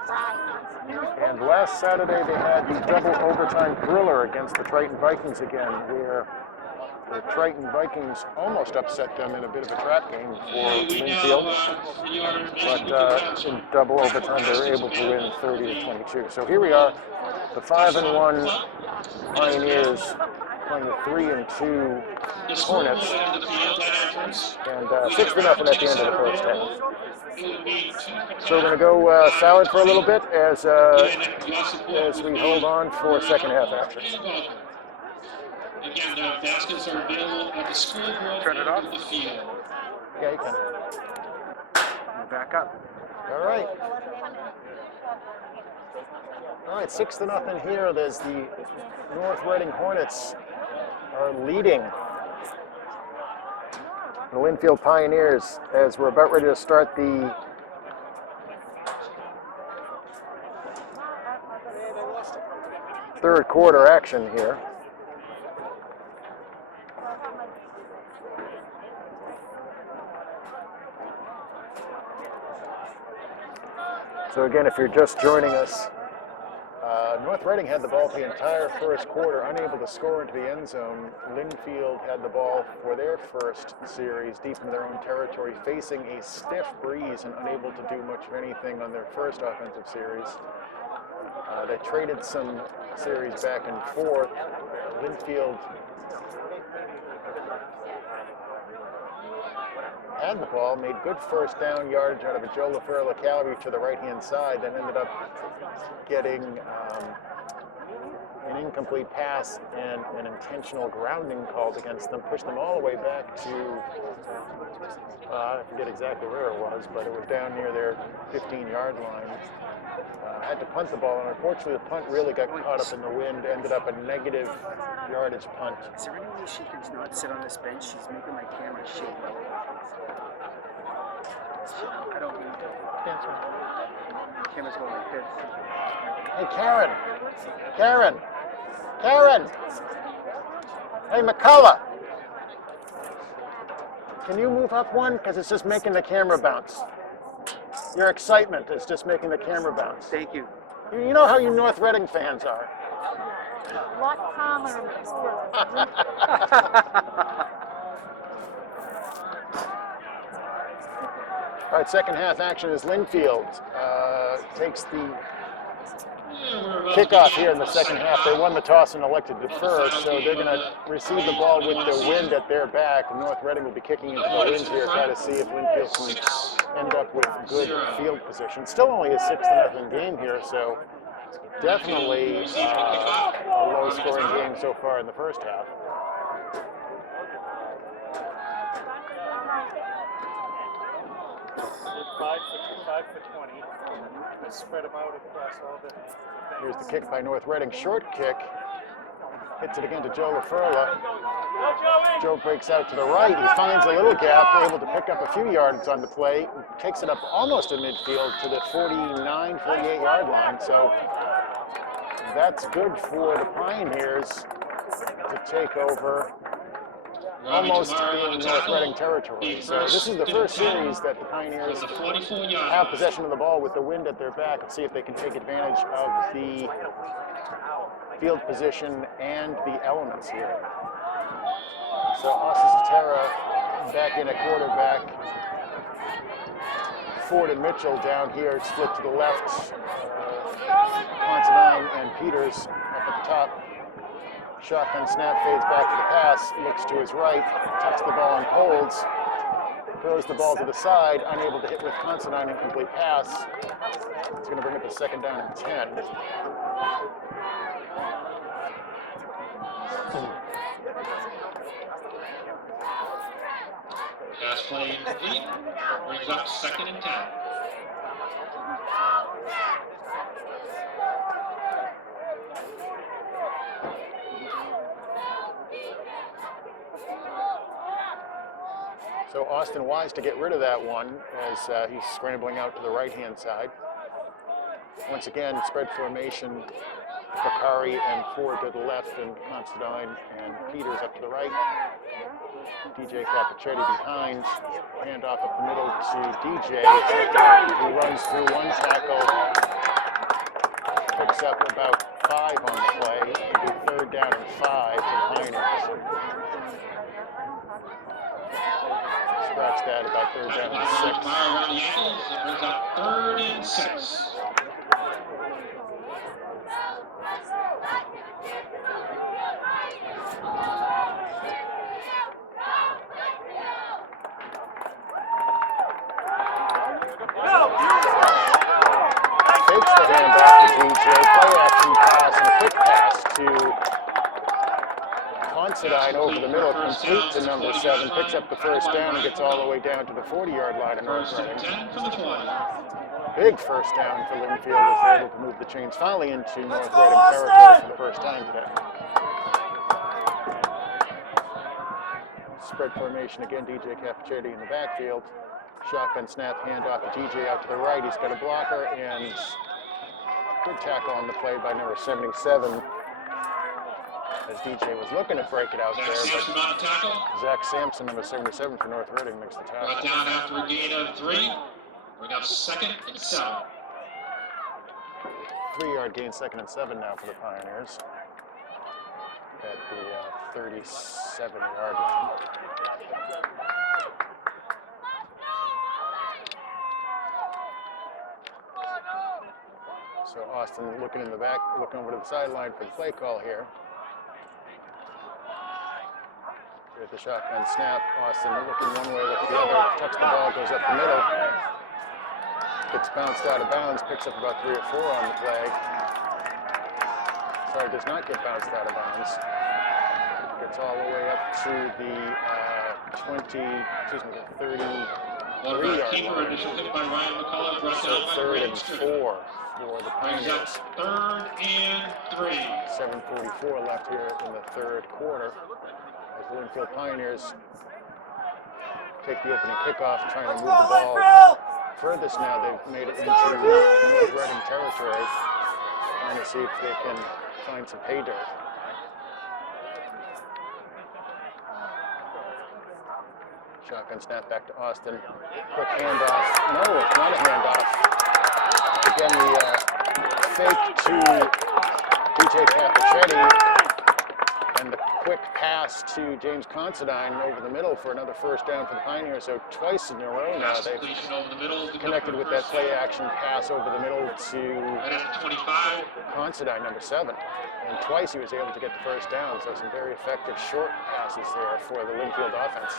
And last Saturday they had the double overtime thriller against the Triton Vikings again, where the Triton Vikings almost upset them in a bit of a trap game for Lynnfield, but in double overtime they were able to win 30-22. So here we are, the 5-1 Pioneers playing the 3-2 Hornets, and 6-0 at the end of the first half. So we're going to go salad for a little bit as we hold on for second half action. Again, baskets are available at the school ground. Turn it off. The field. Yeah, you can. Back up. All right. All right, 6-0 here. There's the North Reading Hornets are leading the Lynnfield Pioneers as we're about ready to start the third quarter action here. So again, if you're just joining us, North Reading had the ball for the entire first quarter, unable to score into the end zone. Lynnfield had the ball for their first series deep in their own territory, facing a stiff breeze and unable to do much of anything on their first offensive series. They traded some series back and forth. Lynnfield had the ball, made good first down yardage out of a Joe LaFerla calorie to the right-hand side, then ended up getting an incomplete pass and an intentional grounding called against them, pushed them all the way back to, I forget exactly where it was, but it was down near their 15-yard line. Had to punt the ball, and unfortunately the punt really got caught up in the wind, ended up a negative yardage punt. Is there any way she can not sit on this bench? She's making my camera shake. I don't need to. That's right. The camera's going like this. Hey, Karen! Karen! Karen! Hey, McCullough! Can you move up one? Because it's just making the camera bounce. Your excitement is just making the camera bounce. Thank you. You know how you North Reading fans are. A lot calmer in this world. All right, second half action is Lynnfield takes the kickoff here in the second half. They won the toss and elected to defer, so they're going to receive the ball with the wind at their back. North Reading will be kicking into the wind here, try to see if Lynnfield can end up with good field position. Still only a 6-0 game here, so definitely a low-scoring game so far in the first half. Five for 20. Spread them out across all the things. Here's the kick by North Reading. Short kick. Hits it again to Joe LaFerla. Joe breaks out to the right. He finds a little gap, able to pick up a few yards on the play. Takes it up almost to midfield to the 49, 48-yard line. So that's good for the Pioneers to take over almost Tomorrow on in the North tackle. Reading territory. So this is the first series that the Pioneers From the 44-yard have line. possession of the ball with the wind at their back and see if they can take advantage of the field position and the elements here. So Austin Satara back in at quarterback. Ford and Mitchell down here, split to the left. Considine and Peters up at the top. Shotgun snap, fades back to the pass, looks to his right, tucks the ball and holds. Throws the ball to the side, unable to hit with Considine, incomplete pass. It's going to bring up a second down and 10. Pass play incomplete. Brings up 2nd and 10. So Austin wise to get rid of that one as he's scrambling out to the right-hand side. Once again, spread formation. Bakari and Ford to the left, and Considine and Peters up to the right. DJ Capichetti behind. Handoff up the middle to DJ, who runs through one tackle. Picks up about 5 on the play. It'll be 3rd down and 5 for the Pioneers. Scratch that, about 3rd down and 6. Tomorrow around the ankles. It brings up 3rd and 6. Takes the handoff to DJ, play action pass and a quick pass to Considine over the middle, complete to number 7, picks up the 1st down and gets all the way down to the 40-yard line in North First and Reading. 10 from the 20. Big 1st down for Lynnfield as they're able to move the chains finally into North Reading territory for the first time today. Spread formation again, DJ Capichetti in the backfield. Shotgun snap, handoff to DJ out to the right. He's got a blocker and good tackle on the play by number 77. As DJ was looking to break it out Zach there, Sampson but on the tackle. Zach Sampson, number 77 for North Reading, makes the tackle. Brought down after a gain of 3. Bring up 2nd and 7. 3-yard gain, 2nd and 7 now for the Pioneers at the 37-yard line. So Austin looking in the back, looking over to the sideline for the play call here. With the shotgun snap, Austin looking one way, looking the other, tucks the ball, goes up the middle. Gets bounced out of bounds, picks up about 3 or 4 on the play. Sorry, does not get bounced out of bounds. Gets all the way up to the 33-yard Keeper, line. initial hit by Ryan McCullough, brought So down by 3rd and Reading 4 Strickland. for the Brings up Pioneers. 3rd and 3. 7:44 left here in the 3rd quarter. As the Lynnfield Pioneers take the opening kickoff, trying to move the ball furthest now. They've made it into North Reading territory, trying to see if they can find some pay dirt. Shotgun snap back to Austin. Quick handoff. No, it's not a handoff. Again, the fake to DJ Capichetti and the quick pass to James Considine over the middle for another 1st down for the Pioneers. So twice in a row now Pass they've completion over the middle. connected with that play action pass over the middle to Right at the 25. Considine, number 7. And twice he was able to get the 1st down, so some very effective short passes there for the Lynnfield offense.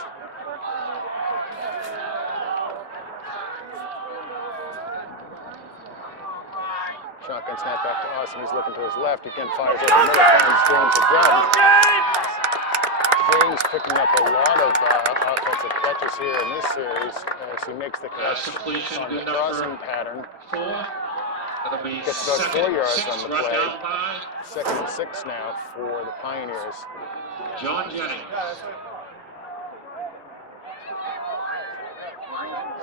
Shotgun snap back to Austin. He's looking to his left. He again fires over the middle. Finds James again. James picking up a lot of offensive catches here in this series as he makes the catch completion, on the good enough crossing for pattern. 4. That'll be Gets about 2nd4 and yards 6, on the brought play. down by 2nd and 6 now for the Pioneers. John Jennings.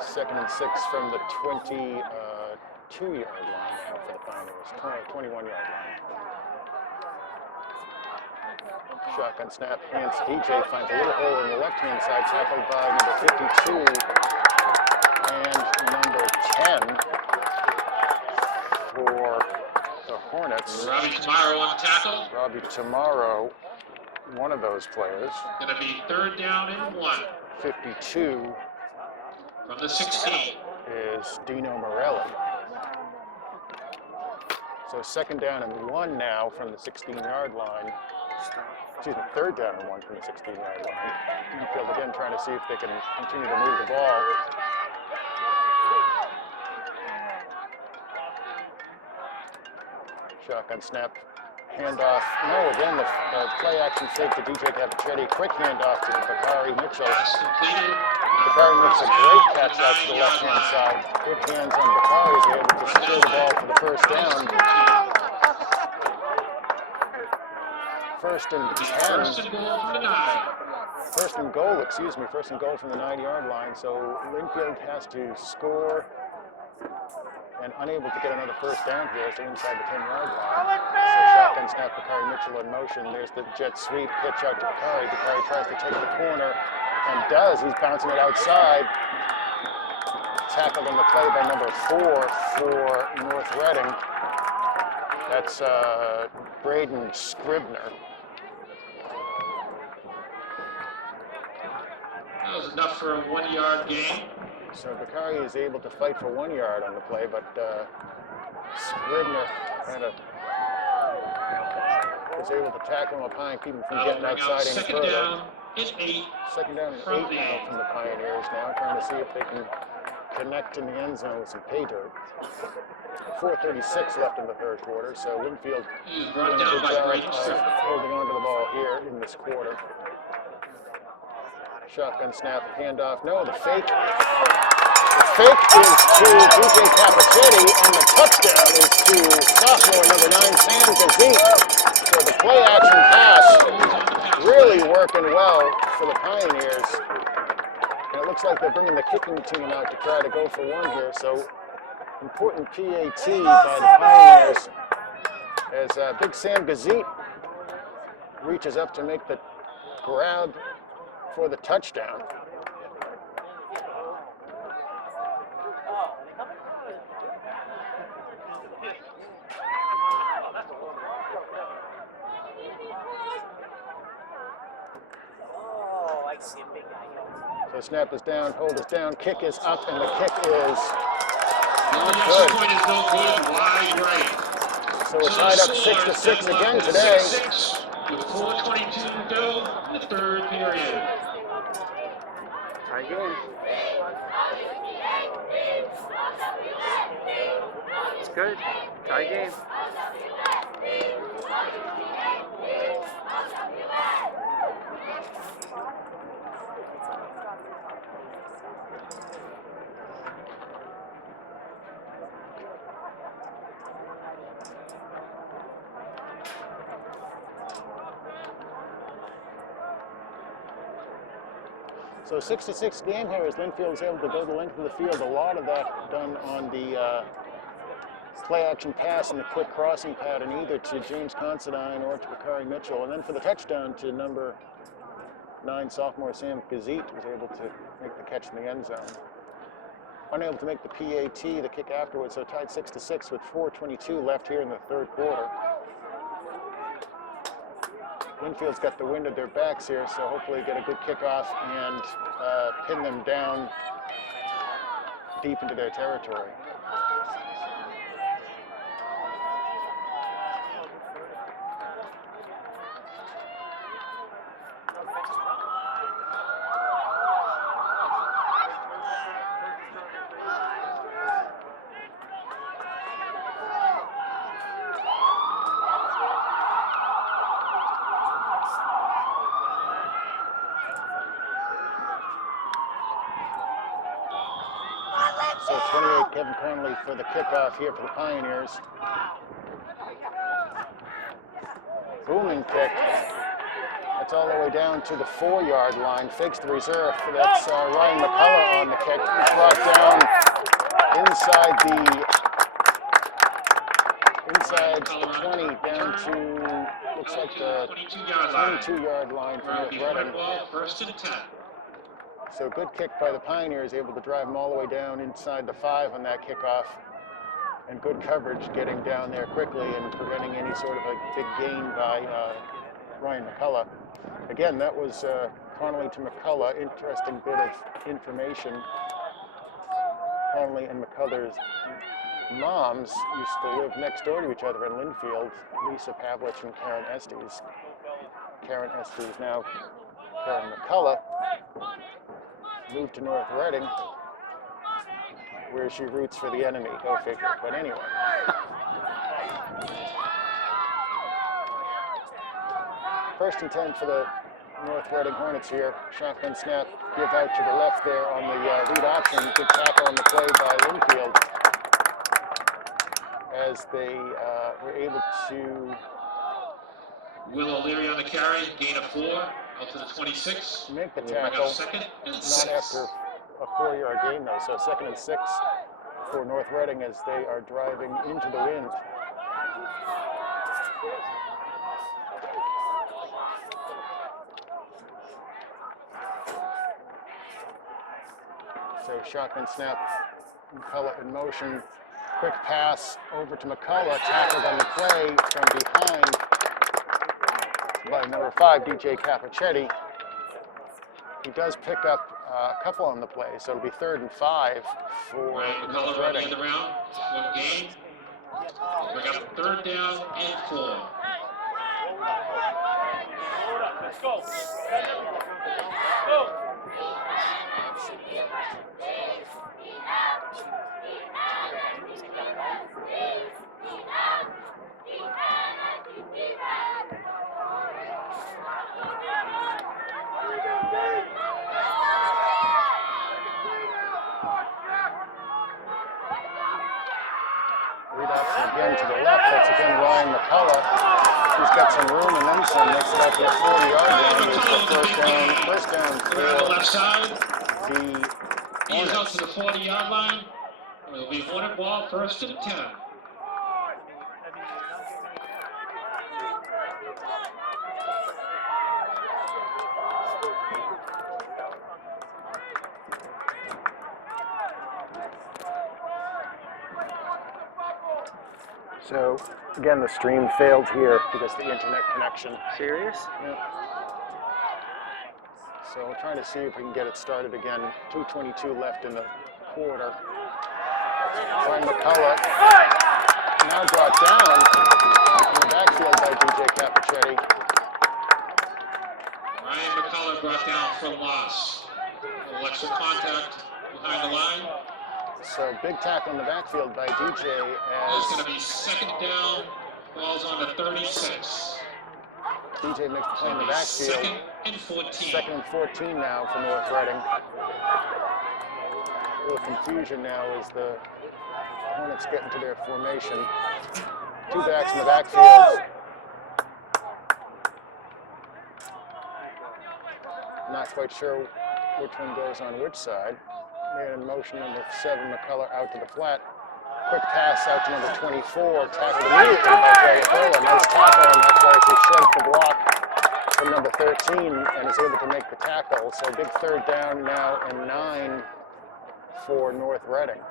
2nd and 6 from the 22-yard line now for the Pioneers, 21-yard line. Shotgun snap, hands to DJ, finds a little hole in the left-hand side, tackled by number 52 and number 10 for the Hornets. Robbie Tomorrow on the tackle. Robbie Tomorrow, one of those players. Going to be 3rd down and 1 52 from the 16. is Dino Morelli. So 2nd down and 1 now from the 16-yard line. Excuse me, 3rd down and 1 from the 16-yard line. Lynnfield again trying to see if they can continue to move the ball. Shotgun snap, handoff. No, again, the play action fake to DJ Capichetti. Quick handoff to Bakari Mitchell. Pass completed. Bakari makes a great catch out to the left-hand side. Good hands on Bakari. He's able to secure the ball for the 1st down. 1st and 10. 1st and goal from the 9. First and goal from the 9-yard line. So Lynnfield has to score and unable to get another 1st down here, so inside the 10-yard line. So shotgun snap, Bakari Mitchell in motion. There's the jet sweep, pitch out to Bakari. Bakari tries to take the corner and does. He's bouncing it outside. Tackled on the play by number 4 for North Reading. That's Braden Scribner. That was enough for a 1-yard gain. So Bakari is able to fight for 1 yard on the play, but Scribner was able to tackle him up high and keep him from getting outside any further. 2nd down and 8. 2nd down and 8 now from the Pioneers now, trying to see if they can connect in the end zone with some pay dirt. 4:36 left in the 3rd quarter, so Lynnfield He was doing brought a down good by job Braden of Scribner. holding on to the ball here in this quarter. Shotgun snap, handoff. No, the fake. The fake is to DJ Capichetti, and the touchdown is to sophomore number 9, Sam Gazit. So the play action pass really working well for the Pioneers. And it looks like they're bringing the kicking team out to try to go for 1 here. So important PAT by the Pioneers as Big Sam Gazit reaches up to make the grab for the touchdown. Oh, I see a big guy. So snap is down, hold is down, kick is up, and the kick is The not extra good. point is no good. Wide right. So we're tied up 6-6 again today. 6-6 with 4:22 to go in the 3rd period. Try again. It's good. Try again. So 6-6 game here as Lynnfield is able to go the length of the field. A lot of that done on the play action pass and the quick crossing pattern, either to James Considine or to Bakari Mitchell. And then for the touchdown to number 9 sophomore Sam Gazit was able to make the catch in the end zone. Unable to make the PAT, the kick afterwards, so tied 6-6 with 4:22 left here in the 3rd quarter. Lynnfield's got the wind at their backs here, so hopefully get a good kickoff and pin them down deep into their territory. So 28, Kevin Connolly for the kickoff here for the Pioneers. Booming kick. That's all the way down to the 4-yard line. Fakes the reserve. That's Ryan McCullough on the kick. He's brought down inside inside the 20 down to, looks like the 22-yard line for Where it'll North be Reading. one ball, 1st and 10. So good kick by the Pioneers, able to drive them all the way down inside the 5 on that kickoff. And good coverage getting down there quickly and preventing any sort of a big gain by Ryan McCullough. Again, that was Connolly to McCullough. Interesting bit of information. Connolly and McCullough's moms used to live next door to each other in Lynnfield, Lisa Pavlich and Karen Estes. Karen Estes, now Karen McCullough, moved to North Reading, where she roots for the enemy, go figure. But anyway. First and 10 for the North Reading Hornets here. Shotgun snap, give out to the left there on the read option. Good tackle on the play by Lynnfield as they were able to Will O'Leary on the carry, gain of 4, out to the 26. make the We'll bring tackle. up 2nd and 6. Not after a 4-yard gain though, so 2nd and 6 for North Reading as they are driving into the wind. So shotgun snap, McCullough in motion, quick pass over to McCullough, tackled on the play from behind by number 5, DJ Capichetti. He does pick up a couple on the play, so it'll be 3rd and 5 for Ryan North McCullough on the Reading. end around, 1 gain. Bring up 3rd down and 4. Let's go. Go. Read option again to the left. That's again Ryan McCullough. He's got some room and then some. Makes it out to the 40-yard line. It's the first down Around the left side. for the He is out to Hornets. the 40-yard line. It'll be Hornet ball, 1st and 10. So again, the stream failed here because of the internet connection. Serious? Yeah. So we're trying to see if we can get it started again. 2:22 left in the quarter. Ryan McCullough now brought down in the backfield by DJ Capichetti. Ryan McCullough brought down for loss. A little extra contact behind the line. So big tackle in the backfield by DJ It's going as to be 2nd down. Ball's on the 36. DJ makes the play in the backfield. 2nd and 14. 2nd and 14 now for North Reading. A little confusion now as the Hornets get into their formation. 2 backs in the backfield. Not quite sure which one goes on which side. Man in motion, number 7, McCullough out to the flat. Quick pass out to number 24, tackled immediately by Jayatola. Nice tackle, and that's why he sheds the block from number 13 and is able to make the tackle. So big 3rd down now and 9 for North Reading.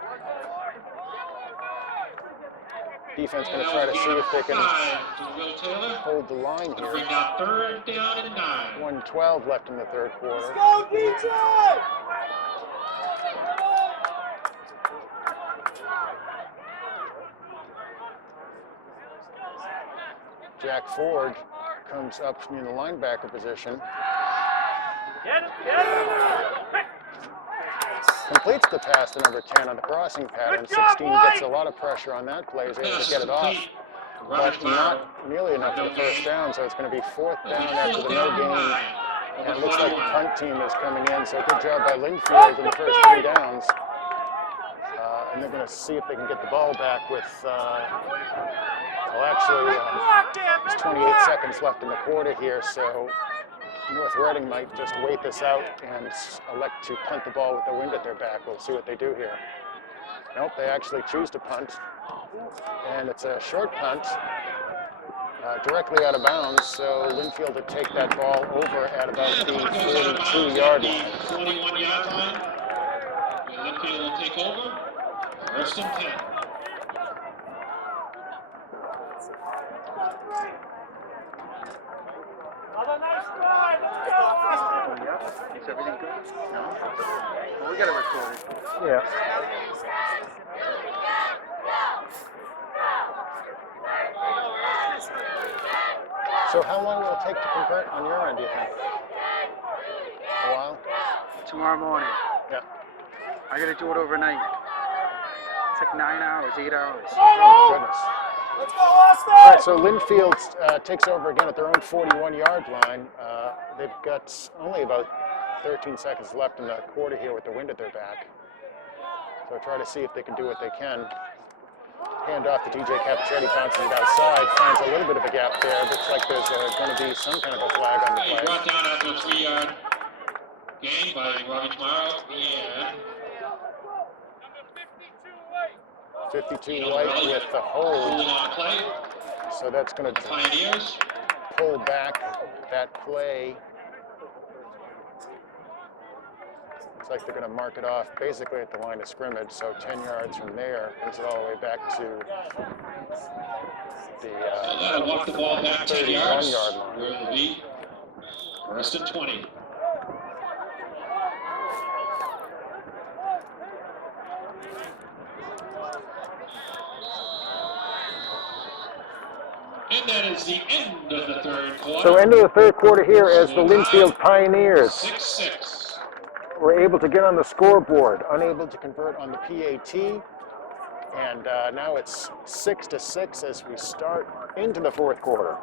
Defense going to try to see if they can 5 to Will Taylor. hold the line Going to here. bring down 3rd down and 9. 1:12 left in the 3rd quarter. Go, DJ! Jack Ford comes up in the linebacker position. Completes the pass to number 10 on the crossing pattern. 16 gets a lot of pressure on that play, is able to get it off, but not nearly enough for the first down, so it's going to be 4th down after the no gain. And it looks like the punt team is coming in, so good job by Lynnfield in the first 3 downs. And they're going to see if they can get the ball back with, well, actually, there's 28 seconds left in the quarter here, so North Reading might just wait this out and elect to punt the ball with the wind at their back. We'll see what they do here. Nope, they actually choose to punt. And it's a short punt, directly out of bounds, so Lynnfield would take that ball over at about And the the punt goes out of bounds 42-yard at line. the 41-yard line. Where Lynnfield will take over. First and 10. Another nice drive. Let's go, Austin. Yep. Is everything good? No? Well, we got to record it. Yeah. So how long will it take to convert on your end, do you think? A while? Tomorrow morning. Yeah. I got to do it overnight. It's like 9 hours, 8 hours. Oh, goodness. Let's go, Austin. All right, so Lynnfield takes over again at their own 41-yard line. They've got only about 13 seconds left in the quarter here with the wind at their back. So try to see if they can do what they can. Hand off to DJ Capichetti, bounces it outside, finds a little bit of a gap there. Looks like there's going to be some kind of a flag on the He play. brought down after a 3-yard gain by Robbie Tomorrow. And 52 White with the hold. holding on the play. So that's going The to Pioneers. pull back that play. Looks like they're going to mark it off basically at the line of scrimmage. So 10 yards from there brings it all the way back to So that'll walk the ball back 10 yards. 31-yard line. Where it'll be first and 20. And that is the end of the third quarter. So end of the third quarter here as the Lynnfield Pioneers 6-6. were able to get on the scoreboard, unable to convert on the PAT. And now it's 6-6 as we start into the fourth quarter.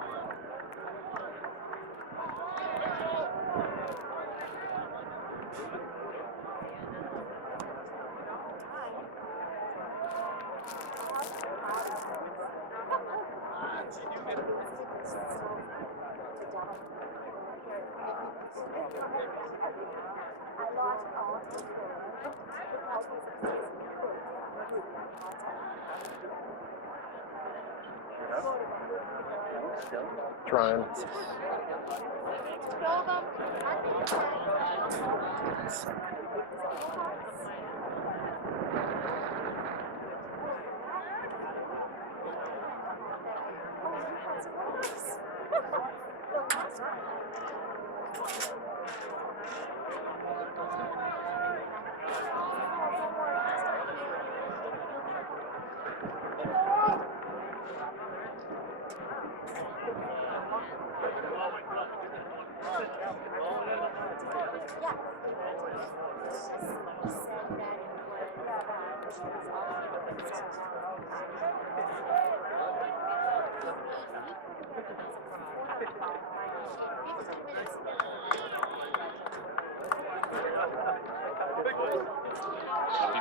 Trying.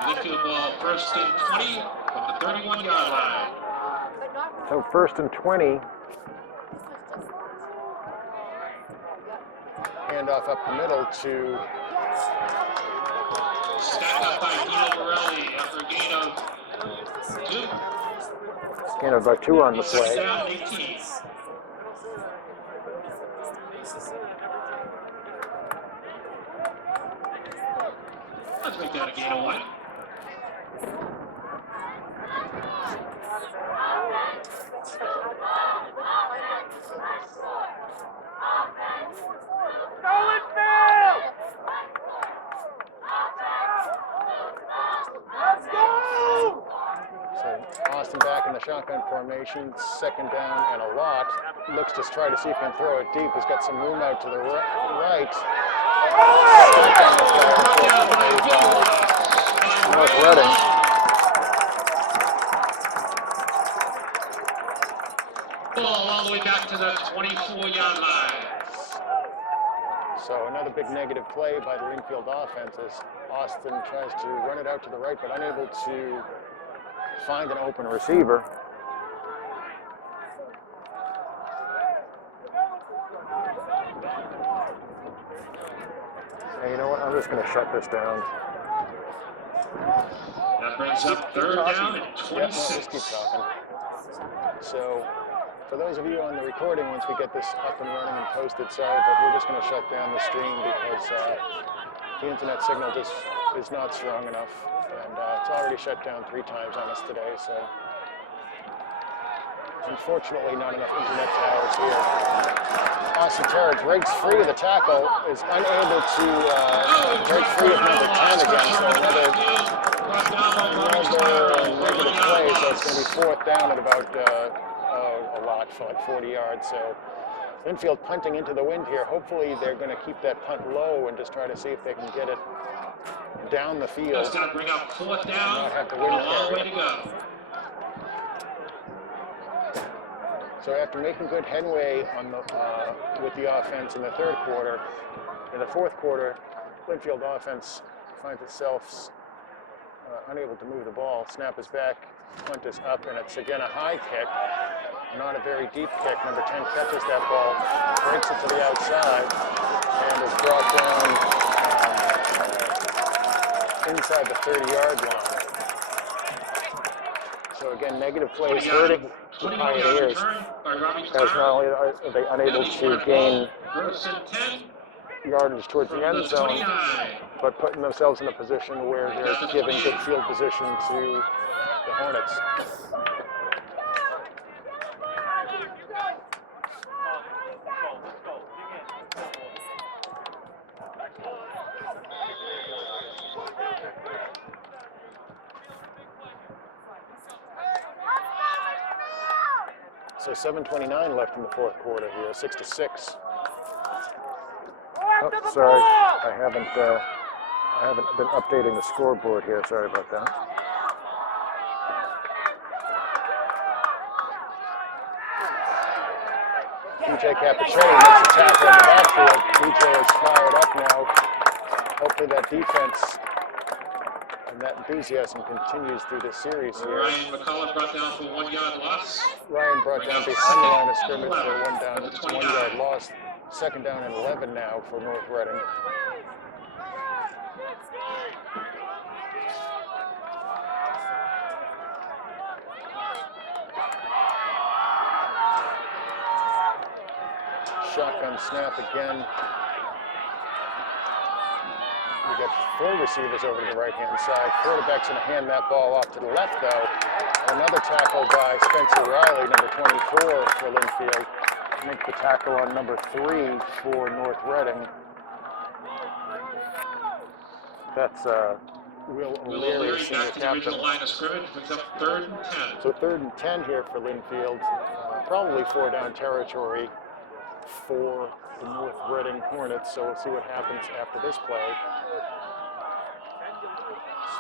Lynnfield ball first and 20 from the 31-yard line. So first and 20. Handoff up the middle to Stacked up by Dino Borelli after a gain of 2. gain of about 2 on the Second play. down, 18. Let's make that a gain of 1. So Austin back in the shotgun formation, second down and a lot. Looks to try to see if he can throw it deep. He's got some room out to the right. North Reading. Ball all the way back to the 24-yard line. So another big negative play by the Lynnfield offense as Austin tries to run it out to the right, but unable to find an open receiver. Hey, you know what? I'm just going to shut this down. That brings up third down and Yep, no, just keep 26. talking. So, for those of you on the recording, once we get this up and running and posted, sorry, but we're just going to shut down the stream because the internet signal just is not strong enough. And it's already shut down 3 times on us today, so unfortunately not enough internet towers here. Asatera breaks free of the tackle, is unable to break free of number 10 again, so another negative play, so it's going to be 4th down at about a lot, for like 40 yards. So Lynnfield punting into the wind here. Hopefully they're going to keep that punt low and just try to see if they can get it down the field. That's going to bring up 4th down. Not have the A wind long way carry. to go. So after making good headway on the with the offense in the 3rd quarter, in the 4th quarter, Lynnfield offense finds itself unable to move the ball. Snap is back, punt is up, and it's again a high kick, not a very deep kick. Number 10 catches that ball, breaks it to the outside, and is brought down inside the 30-yard line. So again, negative plays hurting the Pioneers, as not only are they unable to gain yardage towards the end zone, but putting themselves in a position where they're giving good field position to the Hornets. So 7:29 left in the 4th quarter here, 6-6. Oh, sorry, I haven't been updating the scoreboard here. Sorry about that. DJ Cappuccini makes a tackle in the backfield. DJ is fired up now. Hopefully that defense and that enthusiasm continues through this series here. Ryan McCullough brought down for 1 yard loss. Ryan brought down behind the line of scrimmage for a 1 yard loss. 2nd down and 11 now for North Reading. Shotgun snap again. We got 4 receivers over to the right-hand side. Quarterback's going to hand that ball off to the left, though. Another tackle by Spencer Riley, number 24 for Lynnfield. Make the tackle on number 3 for North Reading. That's Will O'Leary, senior back to the original captain. line of scrimmage, brings up 3rd and 10. So 3rd and 10 here for Lynnfield. Probably 4 down territory for the North Reading Hornets. So we'll see what happens after this play.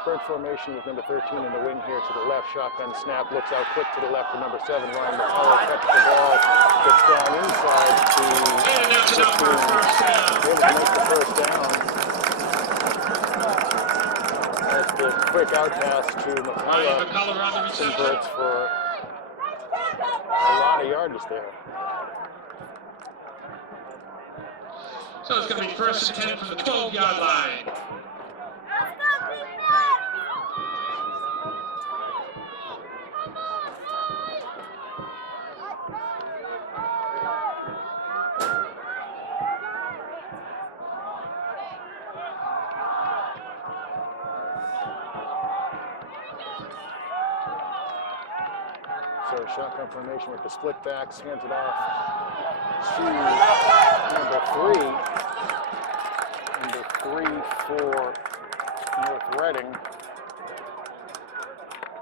Spread formation with number 13 in the wing here to the left. Shotgun snap, looks out quick to the left to number 7. Ryan McCullough catches the ball, gets down inside to And that's enough for a 1st down. able to make the 1st down. That's the quick out pass to Ryan McCullough. McCullough on the reception. Converts for a lot of yardage there. So it's going to be 1st and 10 from the 12-yard line. So shotgun formation with the split backs, hands it off to number 3. Number 3 for North Reading.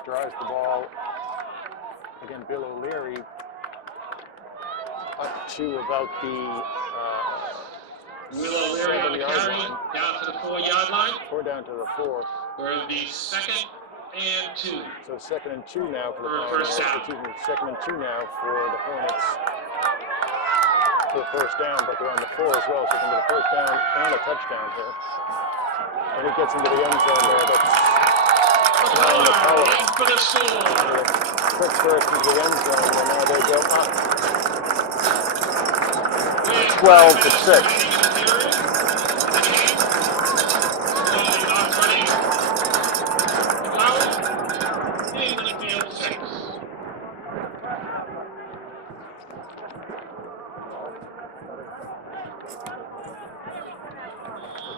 Drives the ball. Again, Bill O'Leary up to about the Will O'Leary on the 7-yard carry, line. down to the 4-yard line. 4 down to the 4. Where it'll be 2nd and 2. So 2nd and 2 now for the For a Pioneers. first down. Excuse me, 2nd and 2 now for the Hornets. For a 1st down, but they're on the 4 as well, so they can get a 1st down and a touchdown here. And he gets into the end zone there. That's Ryan McCullough. In for the score. Quick burst into the end zone, and now they go up 12-6.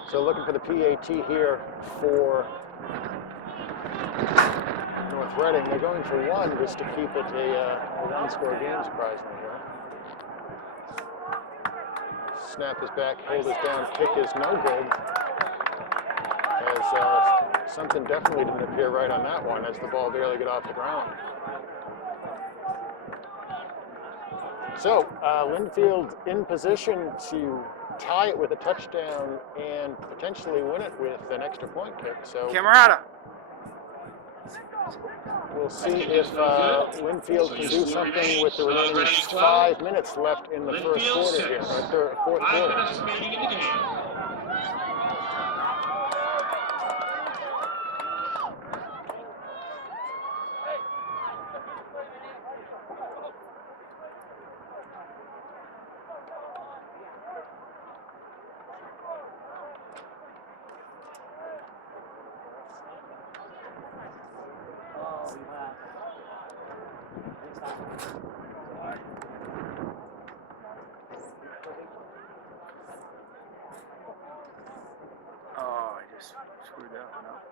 So looking for the PAT here for North Reading. They're going for one just to keep it a one-score game, surprisingly here. Snap is back, hold is down, kick is no good. As something definitely didn't appear right on that one as the ball barely got off the ground. So Lynnfield in position to tie it with a touchdown and potentially win it with an extra point kick. So Camerata. we'll see if Lynnfield can do something with the remaining 5 minutes left in the first quarter here, or fourth 5 quarter. minutes remaining in the game. Oh, I just screwed that one up.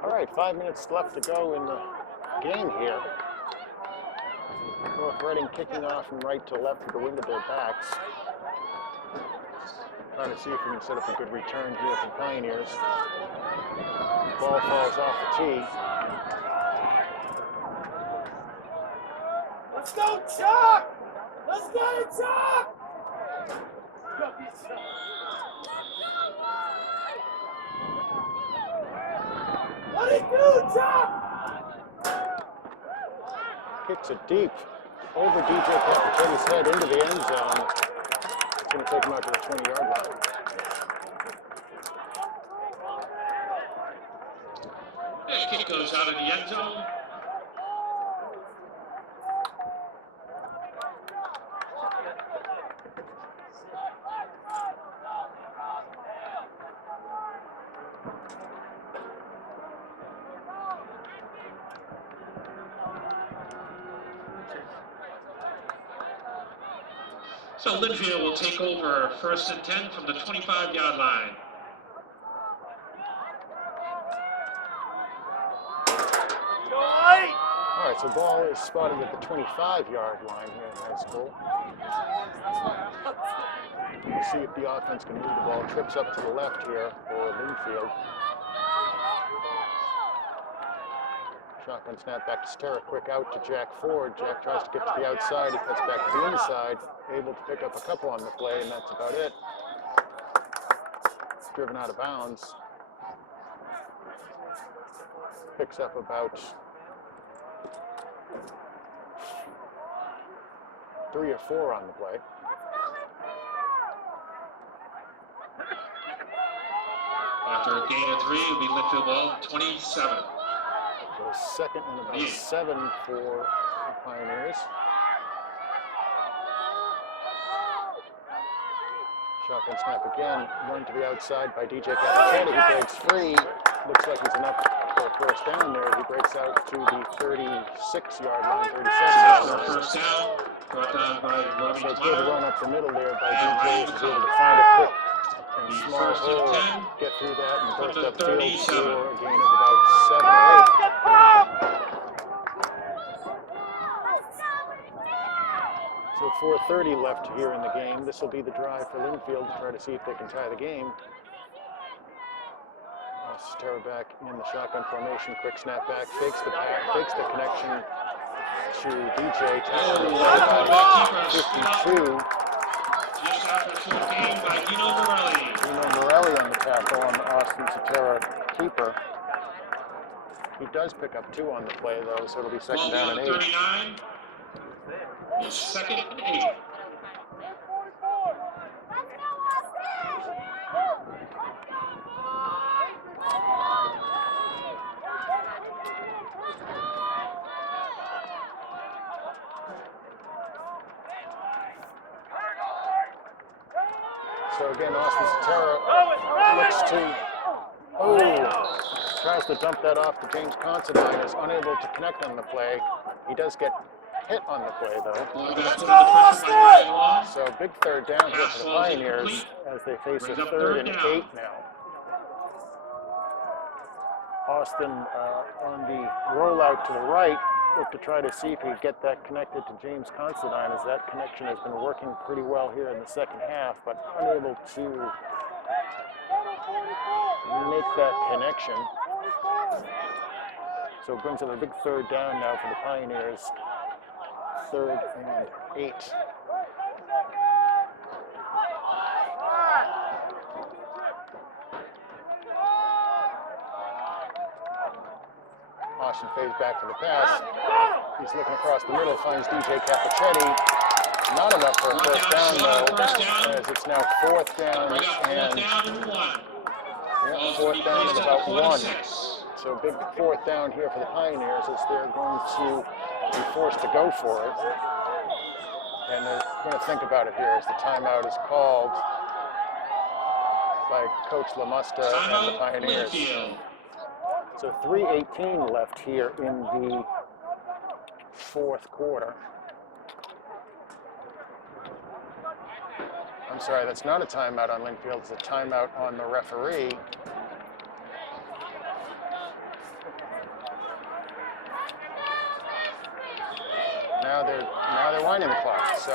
All right, 5 minutes left to go in the game here. North Reading kicking off from right to left with the wind at their backs. Trying to see if we can set up a good return here for Pioneers. Ball falls off the tee. Let's go, Chuck! Let's get it, Chuck! What it do, Chuck? Kicks it deep over DJ Cappuccetti's head into the end zone. It's going to take him out to the 20-yard line. That kick goes out of the end zone. So Lynnfield will take over 1st and 10 from the 25-yard line. All right, so ball is spotted at the 25-yard line here in high school. We'll see if the offense can move the ball. Trips up to the left here for Lynnfield. Shotgun snap back to Stera, quick out to Jack Ford. Jack tries to get to the outside, he cuts back to the inside, able to pick up a couple on the play, and that's about it. Driven out of bounds. Picks up about 3 or 4 on the play. After a gain of 3, it'll be Lynnfield ball 27. So 2nd and about 7 for the Pioneers. Shotgun snap again, run to the outside by DJ Cappuccetти. He breaks free. Looks like he's enough for a first down there. He breaks out to the 36-yard line, 37-yard line. First down, brought down by Robbie So good Tomato. run up the middle there by DJ. He's able to find a quick and small First and hole, 10 get through that, and from burst the up field 37. for a gain of about 7 or 8. So 4:30 left here in the game. This will be the drive for Lynnfield to try to see if they can tie the game. Sotero back in the shotgun formation, quick snap back, fakes the pass, fakes the connection to DJ, taken the play by 52. Just after a short game by Dino Morelli. Dino Morelli on the tackle on the Austin Sotero keeper. He does pick up 2 on the play though, so it'll be second down and 8. 39. It's second and 8. So again, Austin Sotero looks to, tries to dump that off to James Considine, is unable to connect on the play. He does get hit on the play though. So big third down here for the Pioneers as they face a 3rd and 8 now. Austin on the rollout to the right, look to try to see if he could get that connected to James Considine, as that connection has been working pretty well here in the second half, but unable to make that connection. So it brings up a big 3rd down now for the Pioneers. 3rd and 8. Austin fades back for the pass. He's looking across the middle, finds DJ Capichetti. Not enough for a first down though, as it's now 4th down and 4th down and about 1. So big 4th down here for the Pioneers as they're going to be forced to go for it. And they're going to think about it here as the timeout is called by Coach LaMusta and the Pioneers. So 3:18 left here in the 4th quarter. I'm sorry, that's not a timeout on Lynnfield, it's a timeout on the referee. Now they're winding the clock, so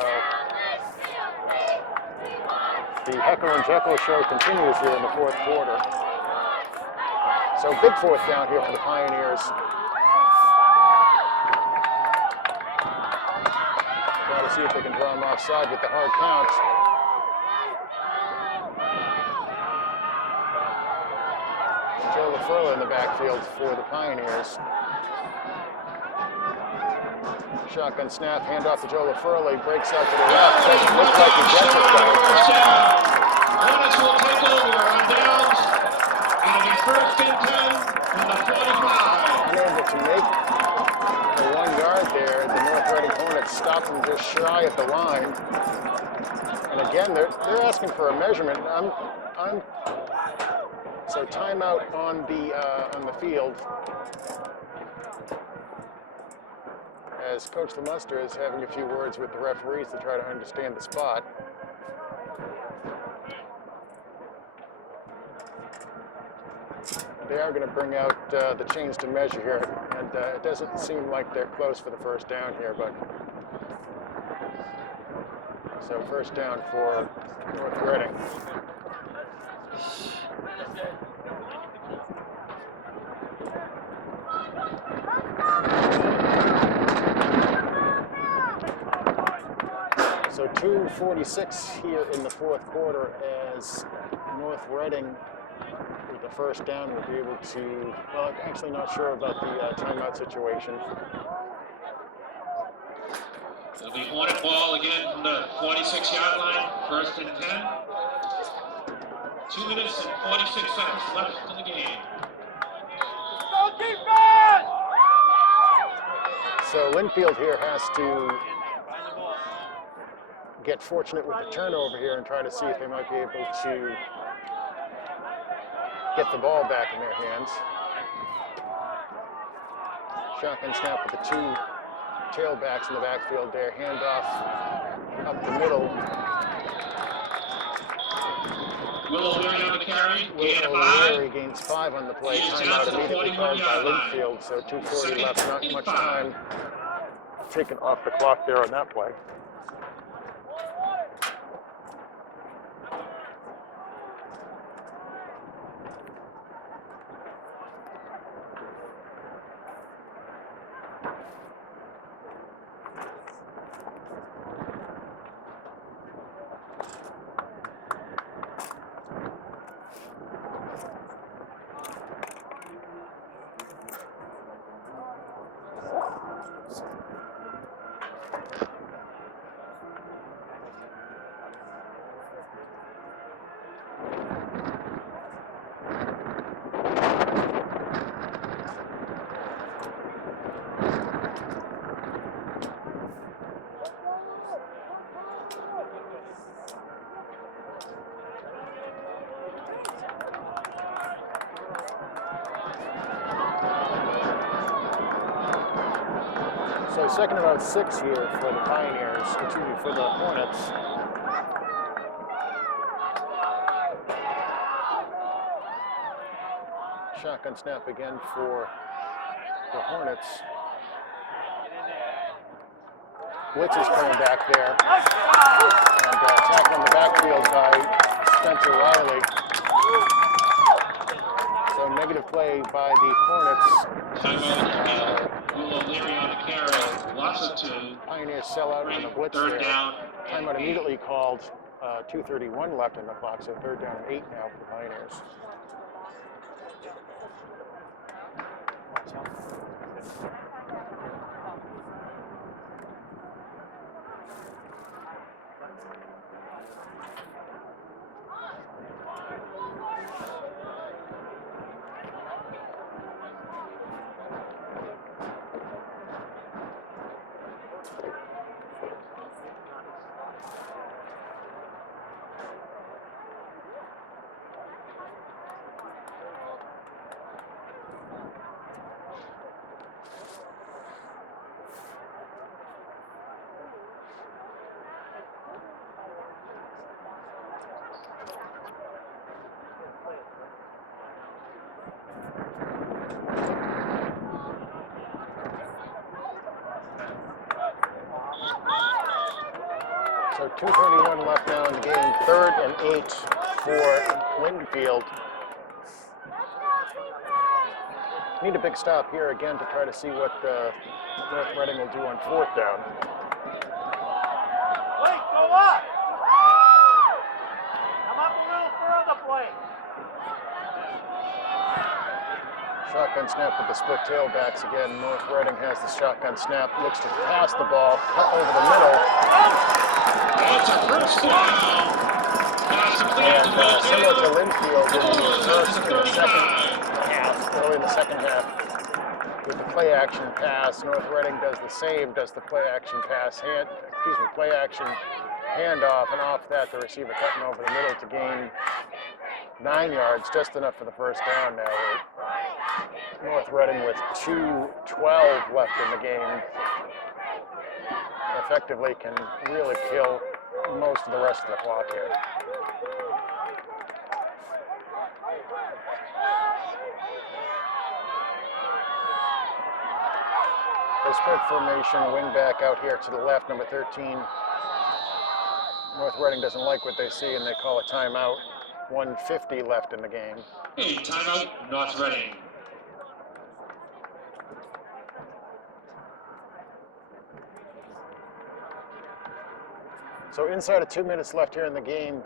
the Heckle and Jekyll show continues here in the 4th quarter. So big 4th down here for the Pioneers. Try to see if they can draw them offside with the hard count. Joe LaFurla in the backfield for the Pioneers. Shotgun snap, handoff to Joe LaFurla. He breaks out to the left. Doesn't look like he gets it though. Hornets will take over on downs. It'll be 1st and 10 from the 45. Unable to make the 1 yard there. The North Reading Hornets stop him just shy of the line. And again, they're asking for a measurement. So timeout on the field. As Coach LaMusta is having a few words with the referees to try to understand the spot. They are going to bring out the chains to measure here, and it doesn't seem like they're close for the first down here, but so first down for North Reading. So 2:46 here in the 4th quarter as North Reading with the first down will be able to, well, I'm actually not sure about the timeout situation. It'll be Hornet ball again from the 46-yard line, 1st and 10. 2 minutes and 46 seconds left in the game. So Lynnfield here has to get fortunate with the turnover here and try to see if they might be able to get the ball back in their hands. Shotgun snap with the 2 tailbacks in the backfield there. Handoff up the middle. Will O'Leary on the carry. Will O'Leary gains 5 on the play. Timeout immediately called by Lynnfield. So 2:40 left, not much time taken off the clock there on that play. So 2nd about 6 here for the Pioneers, excuse me, for the Hornets. Shotgun snap again for the Hornets. Blitz is coming back there. And tackle in the backfield by Spencer Riley. So negative play by the Hornets. Timeout. Will O'Leary on the carry. Loss of 2. Pioneers sell out on the blitz Third there. down. Timeout immediately called. 2:31 left in the clock, so 3rd down and 8 now for the Pioneers. So 2:31 left now in the game. 3rd and 8 for Lynnfield. Need a big stop here again to try to see what North Reading will do on 4th down. Blake, go up! Come up a little further, Blake. Shotgun snap with the split tailbacks again. North Reading has the shotgun snap, looks to pass the ball, cut over the middle. That's a first down. Pass And similar to Lynnfield in the Goes first to or 35. second half, early in the second half, with the play action pass, North Reading does the same, does the play action pass, play action handoff, and off that the receiver cutting over the middle to gain 9 yards, just enough for the first down now. North Reading with 2:12 left in the game effectively can really kill most of the rest of the clock here. The spread formation, wing back out here to the left, number 13. North Reading doesn't like what they see and they call a timeout. 1:50 left in the game. Hey, timeout. North Reading. So inside of 2 minutes left here in the game,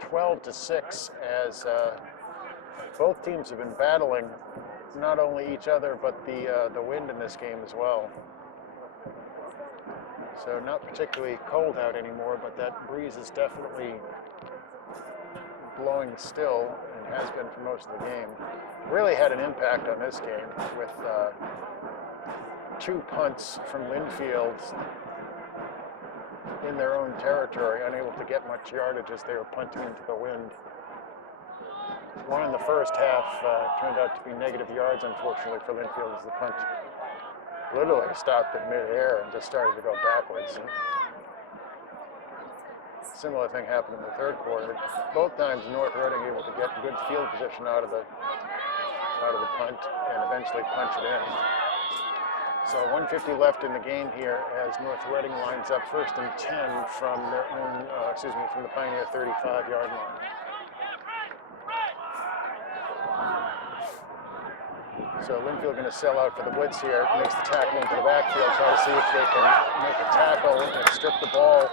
12-6, as both teams have been battling not only each other but the wind in this game as well. So not particularly cold out anymore, but that breeze is definitely blowing still and has been for most of the game. Really had an impact on this game with 2 punts from Lynnfield in their own territory, unable to get much yardage as they were punting into the wind. One in the first half turned out to be negative yards, unfortunately, for Lynnfield, as the punt literally stopped in midair and just started to go backwards. Similar thing happened in the 3rd quarter. Both times North Reading able to get good field position out of the punt and eventually punch it in. So 1:50 left in the game here as North Reading lines up 1st and 10 from their own, from the Pioneer 35-yard line. So Lynnfield going to sell out for the blitz here, makes the tackle into the backfield, try to see if they can make a tackle and strip the ball.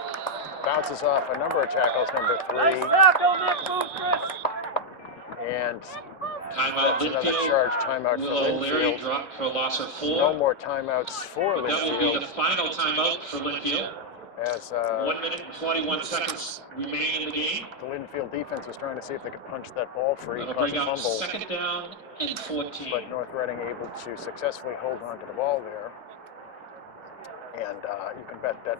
Bounces off a number of tackles, number 3. Nice tackle, Nick Boosters. And Timeout. that's another Lynnfield. charge timeout for Will O'Leary Lynnfield. dropped for a loss of 4. No more timeouts for But that will be the Lynnfield final timeout for Lynnfield. as 1 minute and 41 seconds remain in the game. the Lynnfield defense was trying to see if they could punch that ball free, That'll cause bring a up fumble. 2nd down and 14. But North Reading able to successfully hold on to the ball there. And you can bet that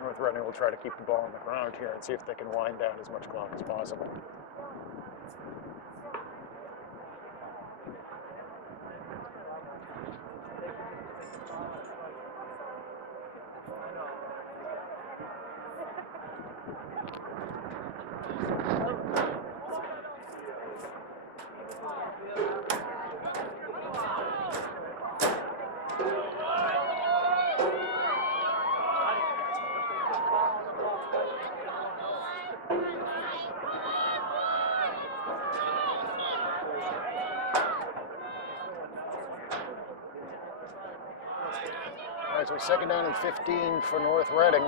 North Reading will try to keep the ball on the ground here and see if they can wind down as much clock as possible. So 2nd down and 15 for North Reading.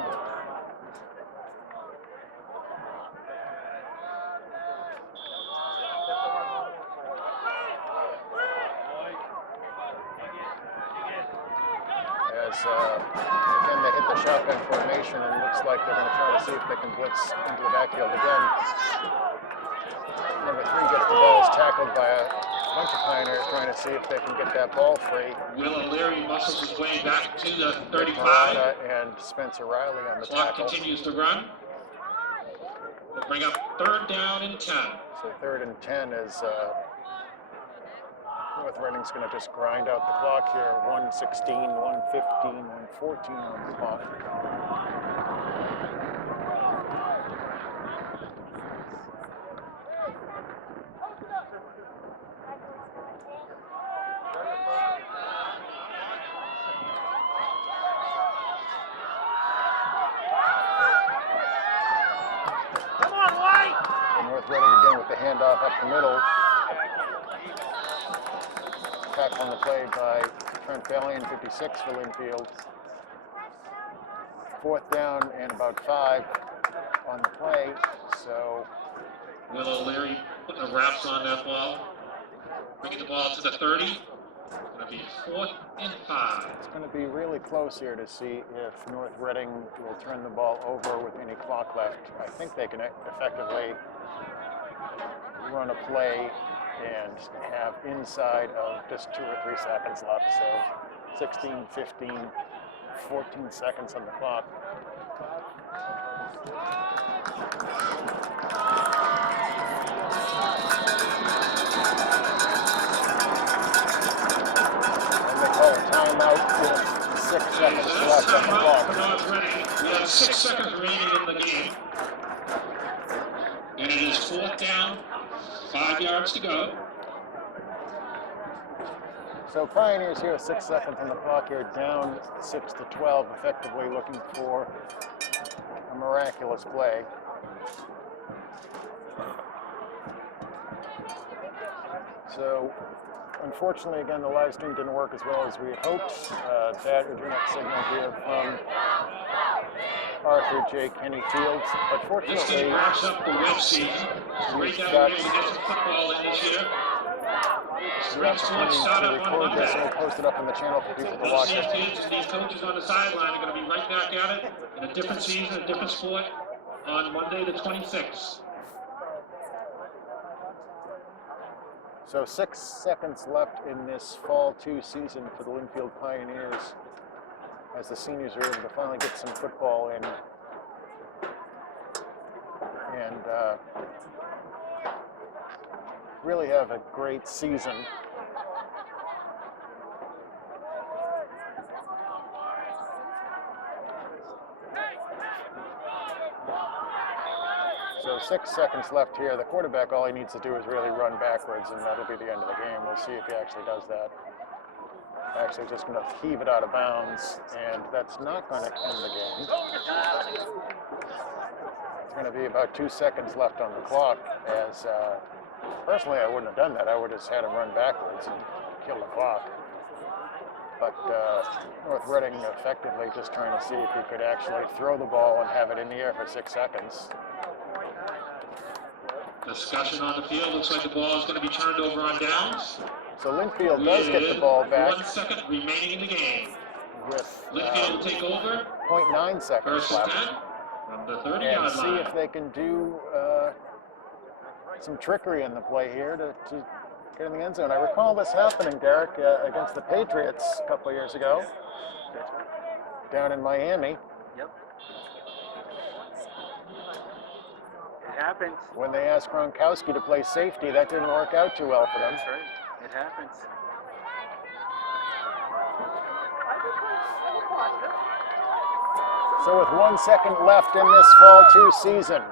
As again they hit the shotgun formation and looks like they're going to try to see if they can blitz into the backfield again. Number 3 gets the ball, is tackled by a bunch of Pioneers trying to see if they can get that ball free. Will O'Leary muscles his way back to the 35. Murata and Spencer Riley on the Clock tackle. continues to run. We'll bring up 3rd down and 10. So 3rd and 10 is North Reading's going to just grind out the clock here. 1:16, 1:15, 1:14 on the clock. Come on, White! And North Reading again with the handoff up the middle. Tackle on the play by Trent Bellion, 56 for Lynnfield. 4th down and about 5 on the play. So Will O'Leary putting the wraps on that ball. Bringing the ball to the 30. It's going to be 4th and 5. it's going to be really close here to see if North Reading will turn the ball over with any clock left. I think they can effectively run a play and have inside of just 2 or 3 seconds left. So 16, 15, 14 seconds on the clock. And they call a timeout with 6 seconds left on the Timeout for clock. North Reading. We have 6 seconds remaining in the game. And it is 4th down, 5 yards to go. So Pioneers here, 6 seconds on the clock here, down 6 to 12, effectively looking for a miraculous play. So unfortunately, again, the live stream didn't work as well as we had hoped. Bad internet signal here from Arthur J. Kenny Fields. But This fortunately, game wraps up the web season. Great we've that got we're able to get some football in this year. the Spring sports opportunity start to up on record this and Monday. we'll post it up on the channel for people to Both watch these it. kids and these coaches on the sideline are going to be right back at it in a different season, a different sport on Monday the 26th. So 6 seconds left in this Fall 2 season for the Lynnfield Pioneers as the seniors are able to finally get some football in and really have a great season. So 6 seconds left here. The quarterback, all he needs to do is really run backwards, and that'll be the end of the game. We'll see if he actually does that. Actually just going to heave it out of bounds, and that's not going to end the game. It's going to be about 2 seconds left on the clock, as personally I wouldn't have done that. I would have just had him run backwards and kill the clock. But North Reading effectively just trying to see if he could actually throw the ball and have it in the air for 6 seconds. Discussion on the field. Looks like the ball is going to be turned over on downs. So Lynnfield does get the ball back 1 second remaining in the game. with Lynnfield will take over. 0.9 seconds First and left 10 from the and 30-yard see line. if they can do some trickery in the play here to get in the end zone. I recall this happening, Derek, against the Patriots a couple of years ago down in Miami. Yep. It happens. When they asked Gronkowski to play safety, that didn't work out too well for them. That's right. It happens. So with 1 second left in this Fall 2 season,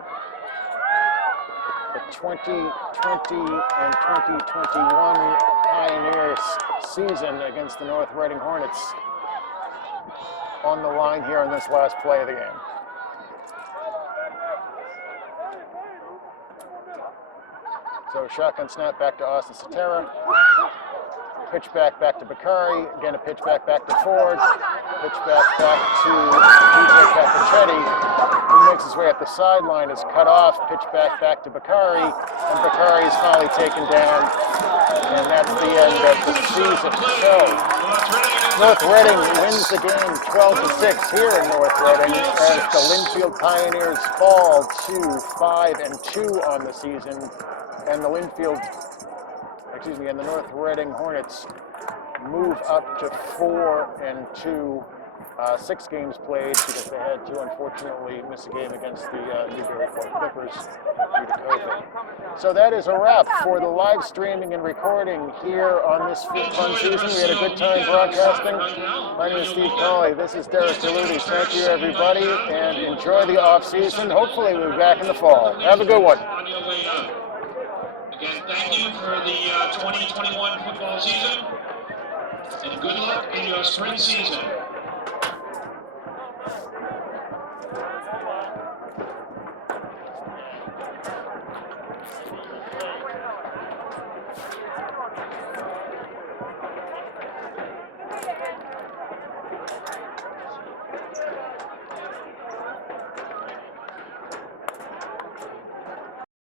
the 2020 and 2021 Pioneers season against the North Reading Hornets on the line here in this last play of the game. So shotgun snap back to Austin Satera. Pitch back to Bakari. Again, a pitch back to Ford. Pitch back to DJ Capichetti, who makes his way up the sideline, is cut off. Pitch back to Bakari, and Bakari is finally taken down, and that's the end of the season. So, North Reading wins the game 12-6 here in North Reading as the Lynnfield Pioneers fall to 5-2 on the season, and the North Reading Hornets move up to 4-2. 6 games played because they had to unfortunately miss a game against the Newburyport Clippers due to COVID. So that is a wrap for the live streaming and recording here on this fun season. We had a good time broadcasting. My name is Steve Connolly. This is Derek DeLutis. Thank you, everybody, and enjoy the off season. Hopefully we'll be back in the fall. Have a good one. Again, thank you for the 2021 football season, and good luck in your spring season.